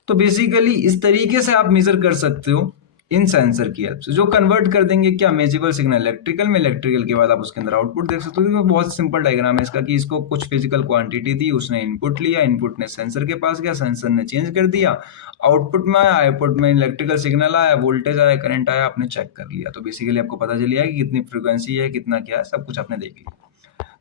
तो बेसिकली इस तरीके से आप मेजर कर सकते हो इन सेंसर की हेल्प से, जो कन्वर्ट कर देंगे क्या मेजरेबल सिग्नल इलेक्ट्रिकल में, इलेक्ट्रिकल के बाद आप उसके अंदर आउटपुट देख सकते हो। बहुत सिंपल डायग्राम है इसका, कि इसको कुछ फिजिकल क्वांटिटी दी, उसने इनपुट लिया, इनपुट ने सेंसर के पास गया, सेंसर ने चेंज कर दिया, आउटपुट में आया, आउटपुट में इलेक्ट्रिकल सिग्नल आया, वोल्टेज आया, करंट आया, आपने चेक कर लिया, तो बेसिकली आपको पता चल गया कि कितनी फ्रिक्वेंसी है, कितना क्या है, सब कुछ आपने देख लिया।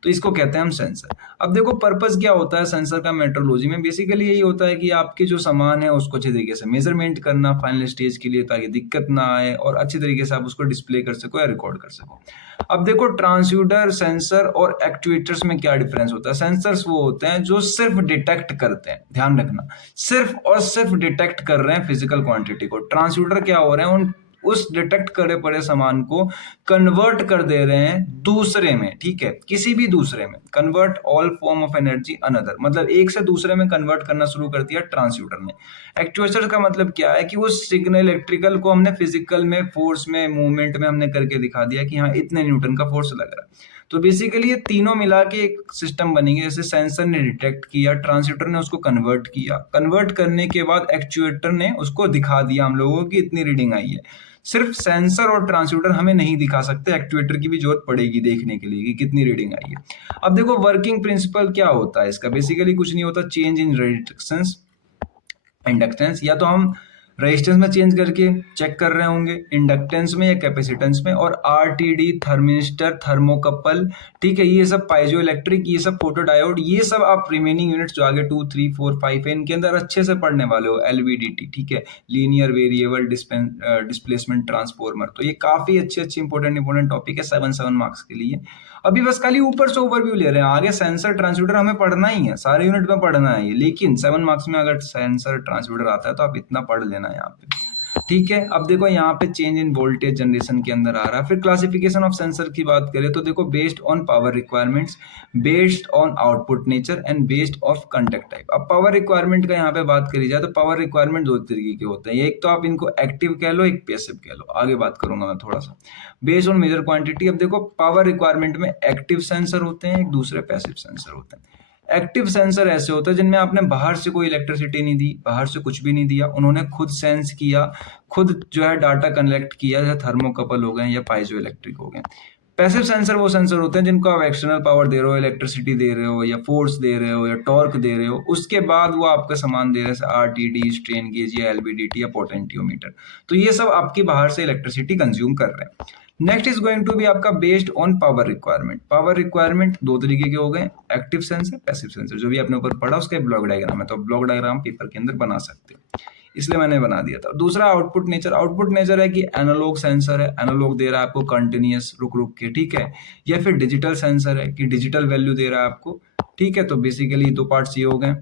तो इसको कहते हैं हम सेंसर। अब देखो पर्पस क्या होता है सेंसर का मेट्रोलॉजी में, बेसिकली यही होता है कि आपके जो सामान है उसको अच्छे तरीके से मेजरमेंट करना फाइनल स्टेज के लिए, ताकि दिक्कत ना आए और अच्छे तरीके से आप उसको डिस्प्ले कर सको या रिकॉर्ड कर सको। अब देखो ट्रांसड्यूसर, सेंसर और एक्चुएटर्स में क्या डिफरेंस होता है। सेंसर्स वो होते हैं जो सिर्फ डिटेक्ट करते हैं, ध्यान रखना, सिर्फ और सिर्फ डिटेक्ट कर रहे हैं फिजिकल क्वांटिटी को। ट्रांसड्यूसर क्या हो रहे हैं, उन उस डिटेक्ट करे पड़े सामान को कन्वर्ट कर दे रहे हैं दूसरे में। ठीक है, किसी भी दूसरे में, convert all form of energy another, मतलब एक से दूसरे में कन्वर्ट करना शुरू कर दिया ट्रांसड्यूसर ने। एक्चुएटर का मतलब क्या है कि वो सिग्नल इलेक्ट्रिकल को हमने फिजिकल में, फोर्स में, मूवमेंट में हमने करके दिखा दिया कि हाँ इतने न्यूटन का फोर्स लग रहा है। तो बेसिकली ये तीनों मिला के एक सिस्टम बनेंगे, जैसे सेंसर ने डिटेक्ट किया, ट्रांसड्यूसर ने उसको कन्वर्ट किया, कन्वर्ट करने के बाद एक्चुएटर ने उसको दिखा दिया हम लोगों की इतनी रीडिंग आई है। सिर्फ सेंसर और ट्रांसड्यूसर हमें नहीं दिखा सकते, एक्चुएटर की भी जरूरत पड़ेगी देखने के लिए कि कितनी रीडिंग आई है। अब देखो वर्किंग प्रिंसिपल क्या होता है इसका, बेसिकली कुछ नहीं होता, चेंज इन रेजिस्टेंस, इंडक्टेंस, या तो हम रेजिस्टेंस में चेंज करके चेक कर रहे होंगे, इंडक्टेंस में या कैपेसिटेंस में, और आरटीडी, थर्मिस्टर, थर्मोकपल, ठीक है, ये सब पाइजो इलेक्ट्रिक, ये सब फोटोडायोड, ये सब आप रिमेनिंग यूनिट्स जो आगे 2 3 4 5 है इनके अंदर अच्छे से पढ़ने वाले हो। एलवीडीटी, ठीक है, लीनियर वेरिएबल डिस्प्लेसमेंट ट्रांसफॉर्मर, तो ये काफी अच्छे इंपॉर्टेंट टॉपिक है 7 मार्क्स के लिए। अभी बस खाली ऊपर से ओवरव्यू ले रहे हैं, आगे सेंसर ट्रांसड्यूसर हमें पढ़ना ही है, सारे यूनिट में पढ़ना है ये, लेकिन 7 मार्क्स में अगर सेंसर ट्रांसड्यूसर आता है तो आप इतना पढ़ लेना है यहाँ पे, ठीक है। अब देखो यहाँ पे चेंज इन वोल्टेज जनरेशन के अंदर आ रहा है। फिर क्लासिफिकेशन ऑफ सेंसर की बात करें तो देखो based on power requirements, based on output nature and based of conduct type. अब पावर रिक्वायरमेंट का यहाँ पे बात करी जाए तो पावर रिक्वायरमेंट दो तरीके के होते हैं, एक तो आप इनको एक्टिव कह लो, एक पैसिव कह लो, आगे बात करूंगा मैं थोड़ा सा। बेस्ड ऑन मेजर क्वांटिटी, अब देखो पावर रिक्वायरमेंट में एक्टिव सेंसर होते हैं, एक दूसरे पैसिव सेंसर होते हैं। एक्टिव सेंसर ऐसे होते हैं जिनमें आपने बाहर से कोई इलेक्ट्रिसिटी नहीं दी, बाहर से कुछ भी नहीं दिया, उन्होंने खुद सेंस किया, खुद जो है डाटा कलेक्ट किया, जैसे थर्मोकपल हो गए या पाइजो इलेक्ट्रिक हो गए। पैसिव सेंसर वो सेंसर होते हैं जिनको आप एक्सटर्नल पावर दे रहे हो, इलेक्ट्रिसिटी दे रहे हो या फोर्स दे रहे हो या टॉर्क दे रहे हो, उसके बाद वो आपका सामान दे रहे हैं, आरटीडी, स्ट्रेन गेज या एलवीडीटी या पोटेंटियोमीटर, तो ये सब आपकी बाहर से इलेक्ट्रिसिटी कंज्यूम कर रहे हैं। Next is going to be आपका based on power requirement. Power requirement दो तरीके के हो गए, एक्टिव सेंसर, पैसिव सेंसर, जो भी आपने ऊपर पढ़ा उसका ब्लॉक डायग्राम है, तो ब्लॉक डायग्राम पेपर के अंदर बना सकते हो, इसलिए मैंने बना दिया था। दूसरा आउटपुट नेचर, आउटपुट नेचर है कि एनालॉग सेंसर है, एनालॉग दे रहा है आपको कंटिन्यूअस रुक रुक के, ठीक है, या फिर डिजिटल सेंसर है कि डिजिटल वैल्यू दे रहा है आपको, ठीक है। तो बेसिकली दो पार्ट्स ये हो गए।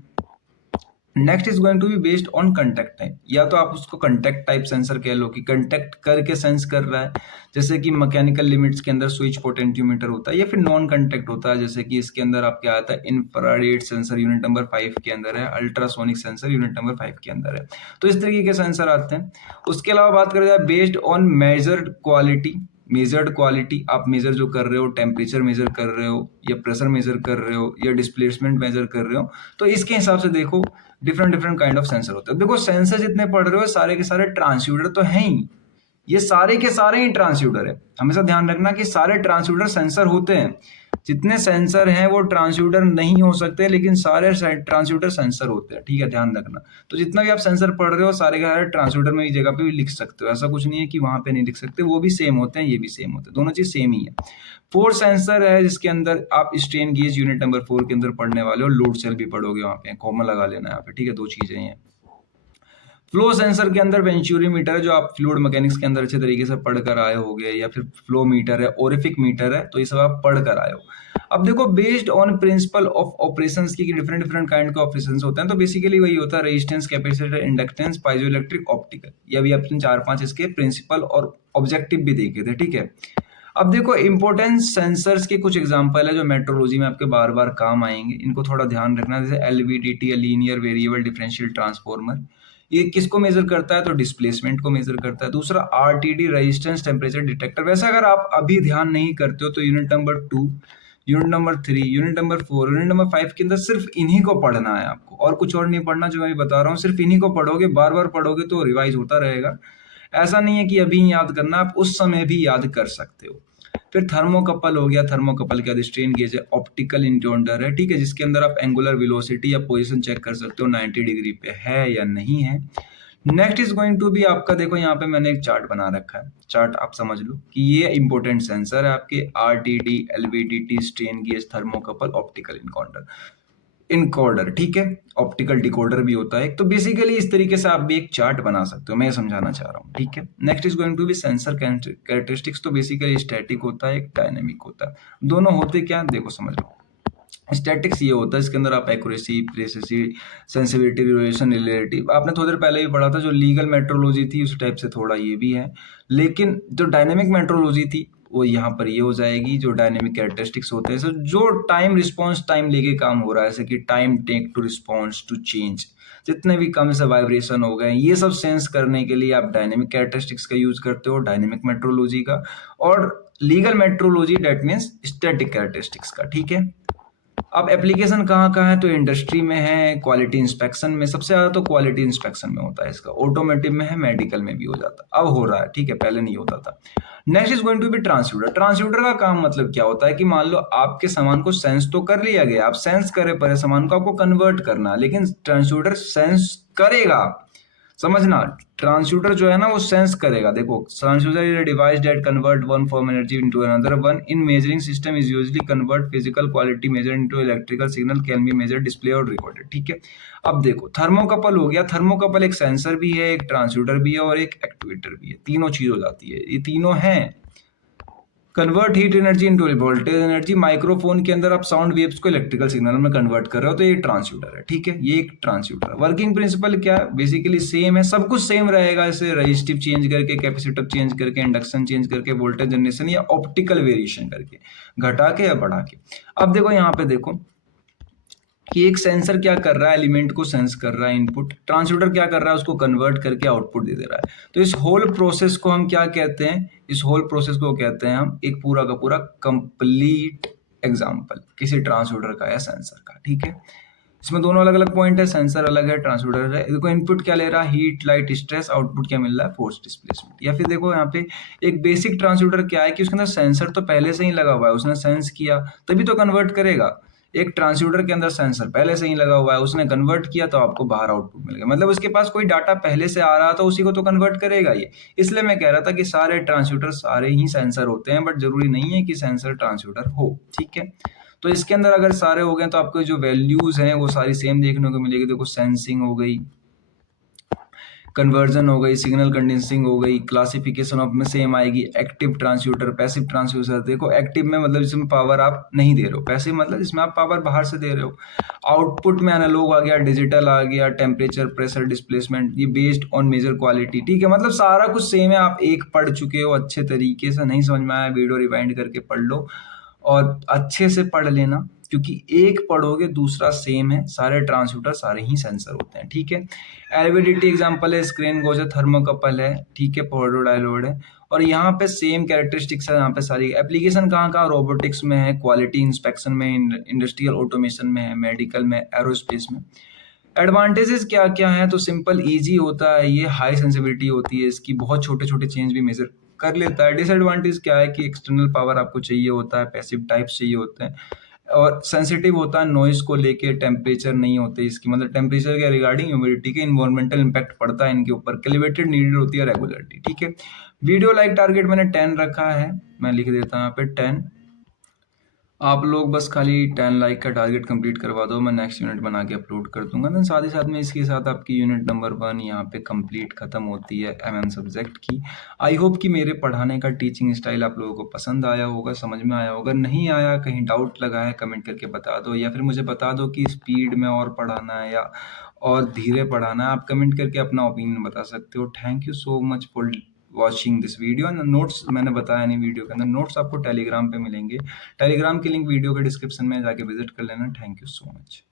Next is going to be based on contact type, या तो आप उसको कंटेक्ट टाइप सेंसर कह लो कि कंटेक्ट करके सेंस कर रहा है, जैसे कि मैकेनिकल लिमिट्स के अंदर स्विच पोटेंटियोमीटर होता है, या फिर नॉन कंटेक्ट होता है, जैसे कि इसके अंदर आपके आता है इंफ्रारेड सेंसर यूनिट नंबर 5 के अंदर है, अल्ट्रासोनिक सेंसर यूनिट नंबर 5 के अंदर है, तो इस तरीके के सेंसर आते हैं। उसके अलावा बात करें जाए based on measured quality, measured quality, आप मेजर जो कर रहे हो, टेम्परेचर मेजर कर रहे हो या प्रेशर मेजर कर रहे हो या डिस्प्लेसमेंट मेजर कर रहे हो, तो इसके हिसाब से देखो डिफरेंट काइंड ऑफ सेंसर होते हैं। देखो सेंसर जितने पढ़ रहे हो सारे के सारे ट्रांसड्यूसर तो हैं ही, ये सारे के सारे ही ट्रांसड्यूसर है, हमेशा ध्यान रखना कि सारे ट्रांसड्यूसर सेंसर होते हैं। जितने सेंसर हैं वो ट्रांसड्यूसर नहीं हो सकते, लेकिन सारे ट्रांसड्यूसर सेंसर होते हैं, ठीक है, ध्यान रखना। तो जितना भी आप सेंसर पढ़ रहे हो सारे के सारे ट्रांसड्यूसर में जगह पे भी लिख सकते हो, ऐसा कुछ नहीं है कि वहां पे नहीं लिख सकते, वो भी सेम होते हैं, ये भी सेम होते हैं, दोनों चीज सेम ही है। फोर सेंसर है जिसके अंदर आप स्ट्रेन गेज यूनिट नंबर 4 के अंदर पढ़ने वाले हो, लोड सेल भी पढ़ोगे, वहां पे कॉमन लगा लेना यहाँ पे, ठीक है, दो चीजें हैं। फ्लो सेंसर के अंदर वेंचुरीमीटर है, जो आप फ्लूइड मैकेनिक्स के अंदर अच्छे तरीके से पढ़ कर आए होगे, या फिर फ्लो मीटर है, ओरिफिक मीटर है, तो ये सब आप पढ़ कर आए हो। अब देखो based on principle of operations की डिफरेंट काइंड के ऑपरेशंस होते हैं, तो बेसिकली वही होता है resistance, capacitor, inductance, piezo electric, optical, ये अभी आपने 4-5 इसके प्रिंसिपल और ऑब्जेक्टिव भी देखे थे, ठीक है। अब देखो इंपोर्टेंस सेंसर्स के कुछ एग्जांपल है जो मेट्रोलॉजी में आपके बार बार काम आएंगे, इनको थोड़ा ध्यान रखना, जैसे LVDT, linear variable differential transformer, ये किसको मेजर करता है, तो डिस्प्लेसमेंट को मेजर करता है। दूसरा आरटीडी, रेजिस्टेंस टेम्परेचर डिटेक्टर, वैसे अगर आप अभी ध्यान नहीं करते हो तो unit number 2, unit number 3, unit number 4, unit number 5 के अंदर सिर्फ इन्हीं को पढ़ना है आपको, और कुछ और नहीं पढ़ना, जो मैं बता रहा हूँ सिर्फ इन्हीं को पढ़ोगे, बार बार पढ़ोगे तो रिवाइज होता रहेगा। ऐसा नहीं है कि अभी याद करना, आप उस समय भी याद कर सकते हो। फिर थर्मोकपल हो गया, थर्मोकपल के बाद स्ट्रेन गेज है, ऑप्टिकल इंटोंडर है, ठीक है, जिसके अंदर आप एंगुलर वेलोसिटी या पोजीशन चेक कर सकते हो 90 डिग्री पे है या नहीं है। Next is going to be आपका, देखो यहाँ पे मैंने एक चार्ट बना रखा है, चार्ट आप समझ लो कि ये इंपॉर्टेंट सेंसर है आपके, RTD, LVDT, strain gauge, thermocouple, optical encoder, ठीक है, ऑप्टिकल डिकोडर भी होता है। तो बेसिकली इस तरीके से आप भी एक चार्ट बना सकते हो, मैं समझाना चाह रहा हूँ, ठीक है। Next is going to be sensor characteristics, तो बेसिकली स्टैटिक होता है, एक डायनेमिक होता है, दोनों होते क्या, देखो समझ लो। स्टैटिक्स ये होता है, इसके अंदर आप एक्यूरेसी, प्रेसिसी, सेंसिटिविटी, रिलेशन, रिलेटिव, आपने थोड़ी देर पहले भी पढ़ा था, जो लीगल मेट्रोलॉजी थी उस टाइप से थोड़ा ये भी है, लेकिन जो डायनेमिक मेट्रोलॉजी थी वो यहाँ पर ये हो जाएगी, जो डायनेमिक कैरेक्टरिस्टिक्स होते हैं जो टाइम रिस्पॉन्स टाइम लेके काम हो रहा है, जैसे कि time take to response to change, जितने भी कम से वाइब्रेशन हो गए, ये सब सेंस करने के लिए आप डायनेमिक कैरेक्टरिस्टिक्स का यूज करते हो, डायनेमिक मेट्रोलॉजी का, और legal metrology that means static characteristics का, ठीक है। अब एप्लीकेशन कहाँ है, तो इंडस्ट्री में है, क्वालिटी इंस्पेक्शन में, सबसे ज्यादा तो क्वालिटी इंस्पेक्शन में होता है इसका, ऑटोमेटिव में है, मेडिकल में भी हो जाता है, अब हो रहा है, ठीक है, पहले नहीं होता था। Next is going to be transducer. Transducer का काम मतलब क्या होता है कि मान लो आपके सामान को सेंस तो कर लिया गया, आप सेंस करे पर सामान को आपको कन्वर्ट करना, लेकिन ट्रांसड्यूसर सेंस करेगा, समझना। ट्रांसड्यूसर जो है ना वो सेंस करेगा। देखो, transducer is a device that convert one form energy into another one in measuring system is usually convert physical quality measure into electrical signal can be measure display और recorded. ठीक है, अब देखो थर्मोकपल हो गया। Thermocouple एक sensor भी है, एक ट्रांसड्यूसर भी है और एक एक्चुएटर भी है। तीनों चीज हो जाती है, ये तीनों हैं। Convert heat energy into voltage energy. Microphone के अंदर आप साउंड वेव्स को इलेक्ट्रिकल सिग्नल में कन्वर्ट कर रहे हो, तो ये ट्रांसड्यूसर है। ठीक है, ये एक ट्रांसड्यूसर है। वर्किंग प्रिंसिपल क्या है? बेसिकली सेम है, सब कुछ सेम रहेगा। जैसे रजिस्टिव चेंज करके, कैपेसिटिव चेंज करके, इंडक्शन चेंज करके, वोल्टेज जनरेशन या ऑप्टिकल वेरिएशन करके, घटा के या बढ़ा के। अब देखो यहाँ पे देखो कि एक सेंसर क्या कर रहा है, एलिमेंट को सेंस कर रहा है, इनपुट। ट्रांसड्यूसर क्या कर रहा है, उसको कन्वर्ट करके आउटपुट दे दे रहा है। तो इस होल प्रोसेस को हम क्या कहते हैं? इस होल प्रोसेस को कहते हैं हम एक पूरा का पूरा कंप्लीट एग्जाम्पल किसी ट्रांसड्यूसर का या सेंसर का। ठीक है, इसमें दोनों अलग अलग पॉइंट है, सेंसर अलग है, ट्रांसड्यूसर है। देखो इनपुट क्या ले रहा है, हीट, लाइट, स्ट्रेस। आउटपुट क्या मिल रहा है, फोर्स डिस्प्लेसमेंट। या फिर देखो यहाँ पे एक बेसिक ट्रांसड्यूसर क्या है कि उसके अंदर सेंसर तो पहले से ही लगा हुआ है, उसने सेंस किया तभी तो कन्वर्ट करेगा। एक ट्रांसड्यूसर के अंदर सेंसर पहले से ही लगा हुआ है, उसने कन्वर्ट किया तो आपको बाहर आउटपुट मिल गया। मतलब उसके पास कोई डाटा पहले से आ रहा था, उसी को तो कन्वर्ट करेगा ये। इसलिए मैं कह रहा था कि सारे ट्रांसड्यूसर सारे ही सेंसर होते हैं, बट जरूरी नहीं है कि सेंसर ट्रांसड्यूसर हो। ठीक है, तो इसके अंदर अगर सारे हो गए तो आपको जो वैल्यूज हैं वो सारी सेम देखने को मिलेगी। देखो सेंसिंग हो गई, कन्वर्जन हो गई, सिग्नल कंडीशनिंग हो गई, क्लासिफिकेशन ऑफ में सेम आएगी। Active transducer, passive transducer. देखो एक्टिव में मतलब जिसमें पावर आप नहीं दे रहे हो, पैसिव मतलब जिसमें आप पावर बाहर से दे रहे हो। आउटपुट में एनालॉग आ गया, डिजिटल आ गया, टेम्परेचर, प्रेशर, डिस्प्लेसमेंट, ये बेस्ड ऑन मेजर क्वालिटी। ठीक है, मतलब सारा कुछ सेम है। आप एक पढ़ चुके हो अच्छे तरीके से, नहीं समझ में आया वीडियो रिवाइंड करके पढ़ लो और अच्छे से पढ़ लेना, क्योंकि एक पढ़ोगे दूसरा सेम है। सारे ट्रांसड्यूसर सारे ही सेंसर होते हैं। ठीक है, एलवीडीटी एग्जांपल है, स्क्रीन गोज है, थर्मोकपल है। ठीक है, फोटोडायोड है। और यहाँ पे सेम कैरेक्टरिस्टिक्स है। यहाँ पे सारी एप्लीकेशन कहाँ कहाँ, रोबोटिक्स में है, क्वालिटी इंस्पेक्शन में, इंडस्ट्रियल ऑटोमेशन में है, मेडिकल में, एरोस्पेस में। एडवांटेजेस क्या क्या है? तो सिंपल इजी होता है ये, हाई सेंसिबिलिटी होती है इसकी, बहुत छोटे छोटे चेंज भी मेजर कर लेता है। डिसएडवांटेज क्या है कि एक्सटर्नल पावर आपको चाहिए होता है, पैसिव टाइप्स चाहिए होते हैं, और सेंसिटिव होता है नॉइस को लेके, टेम्परेचर नहीं होते इसकी, मतलब टेम्परेचर के रिगार्डिंग ह्यूमिडिटी के इन्वायरमेंटल इंपैक्ट पड़ता है इनके ऊपर। कैलिब्रेटेड नीडेड होती है रेगुलरिटी। ठीक है, वीडियो लाइक टारगेट मैंने 10 रखा है, मैं लिख देता हूँ यहाँ पे 10। आप लोग बस खाली 10 लाइक का टारगेट कंप्लीट करवा दो, मैं नेक्स्ट यूनिट बना के अपलोड कर दूंगा। देन साथ ही साथ में इसके साथ आपकी यूनिट नंबर 1 यहाँ पे कंप्लीट खत्म होती है एमएम सब्जेक्ट की। आई होप कि मेरे पढ़ाने का टीचिंग स्टाइल आप लोगों को पसंद आया होगा, समझ में आया होगा। नहीं आया, कहीं डाउट लगा है, कमेंट करके बता दो, या फिर मुझे बता दो कि स्पीड में और पढ़ाना है या और धीरे पढ़ाना है। आप कमेंट करके अपना ओपिनियन बता सकते हो। Thank you so much for watching this video. Notes मैंने बताया नहीं, वीडियो के अंदर नोट्स आपको टेलीग्राम पे मिलेंगे। टेलीग्राम की लिंक वीडियो के डिस्क्रिप्शन में जाके विजिट कर लेना। Thank you so much.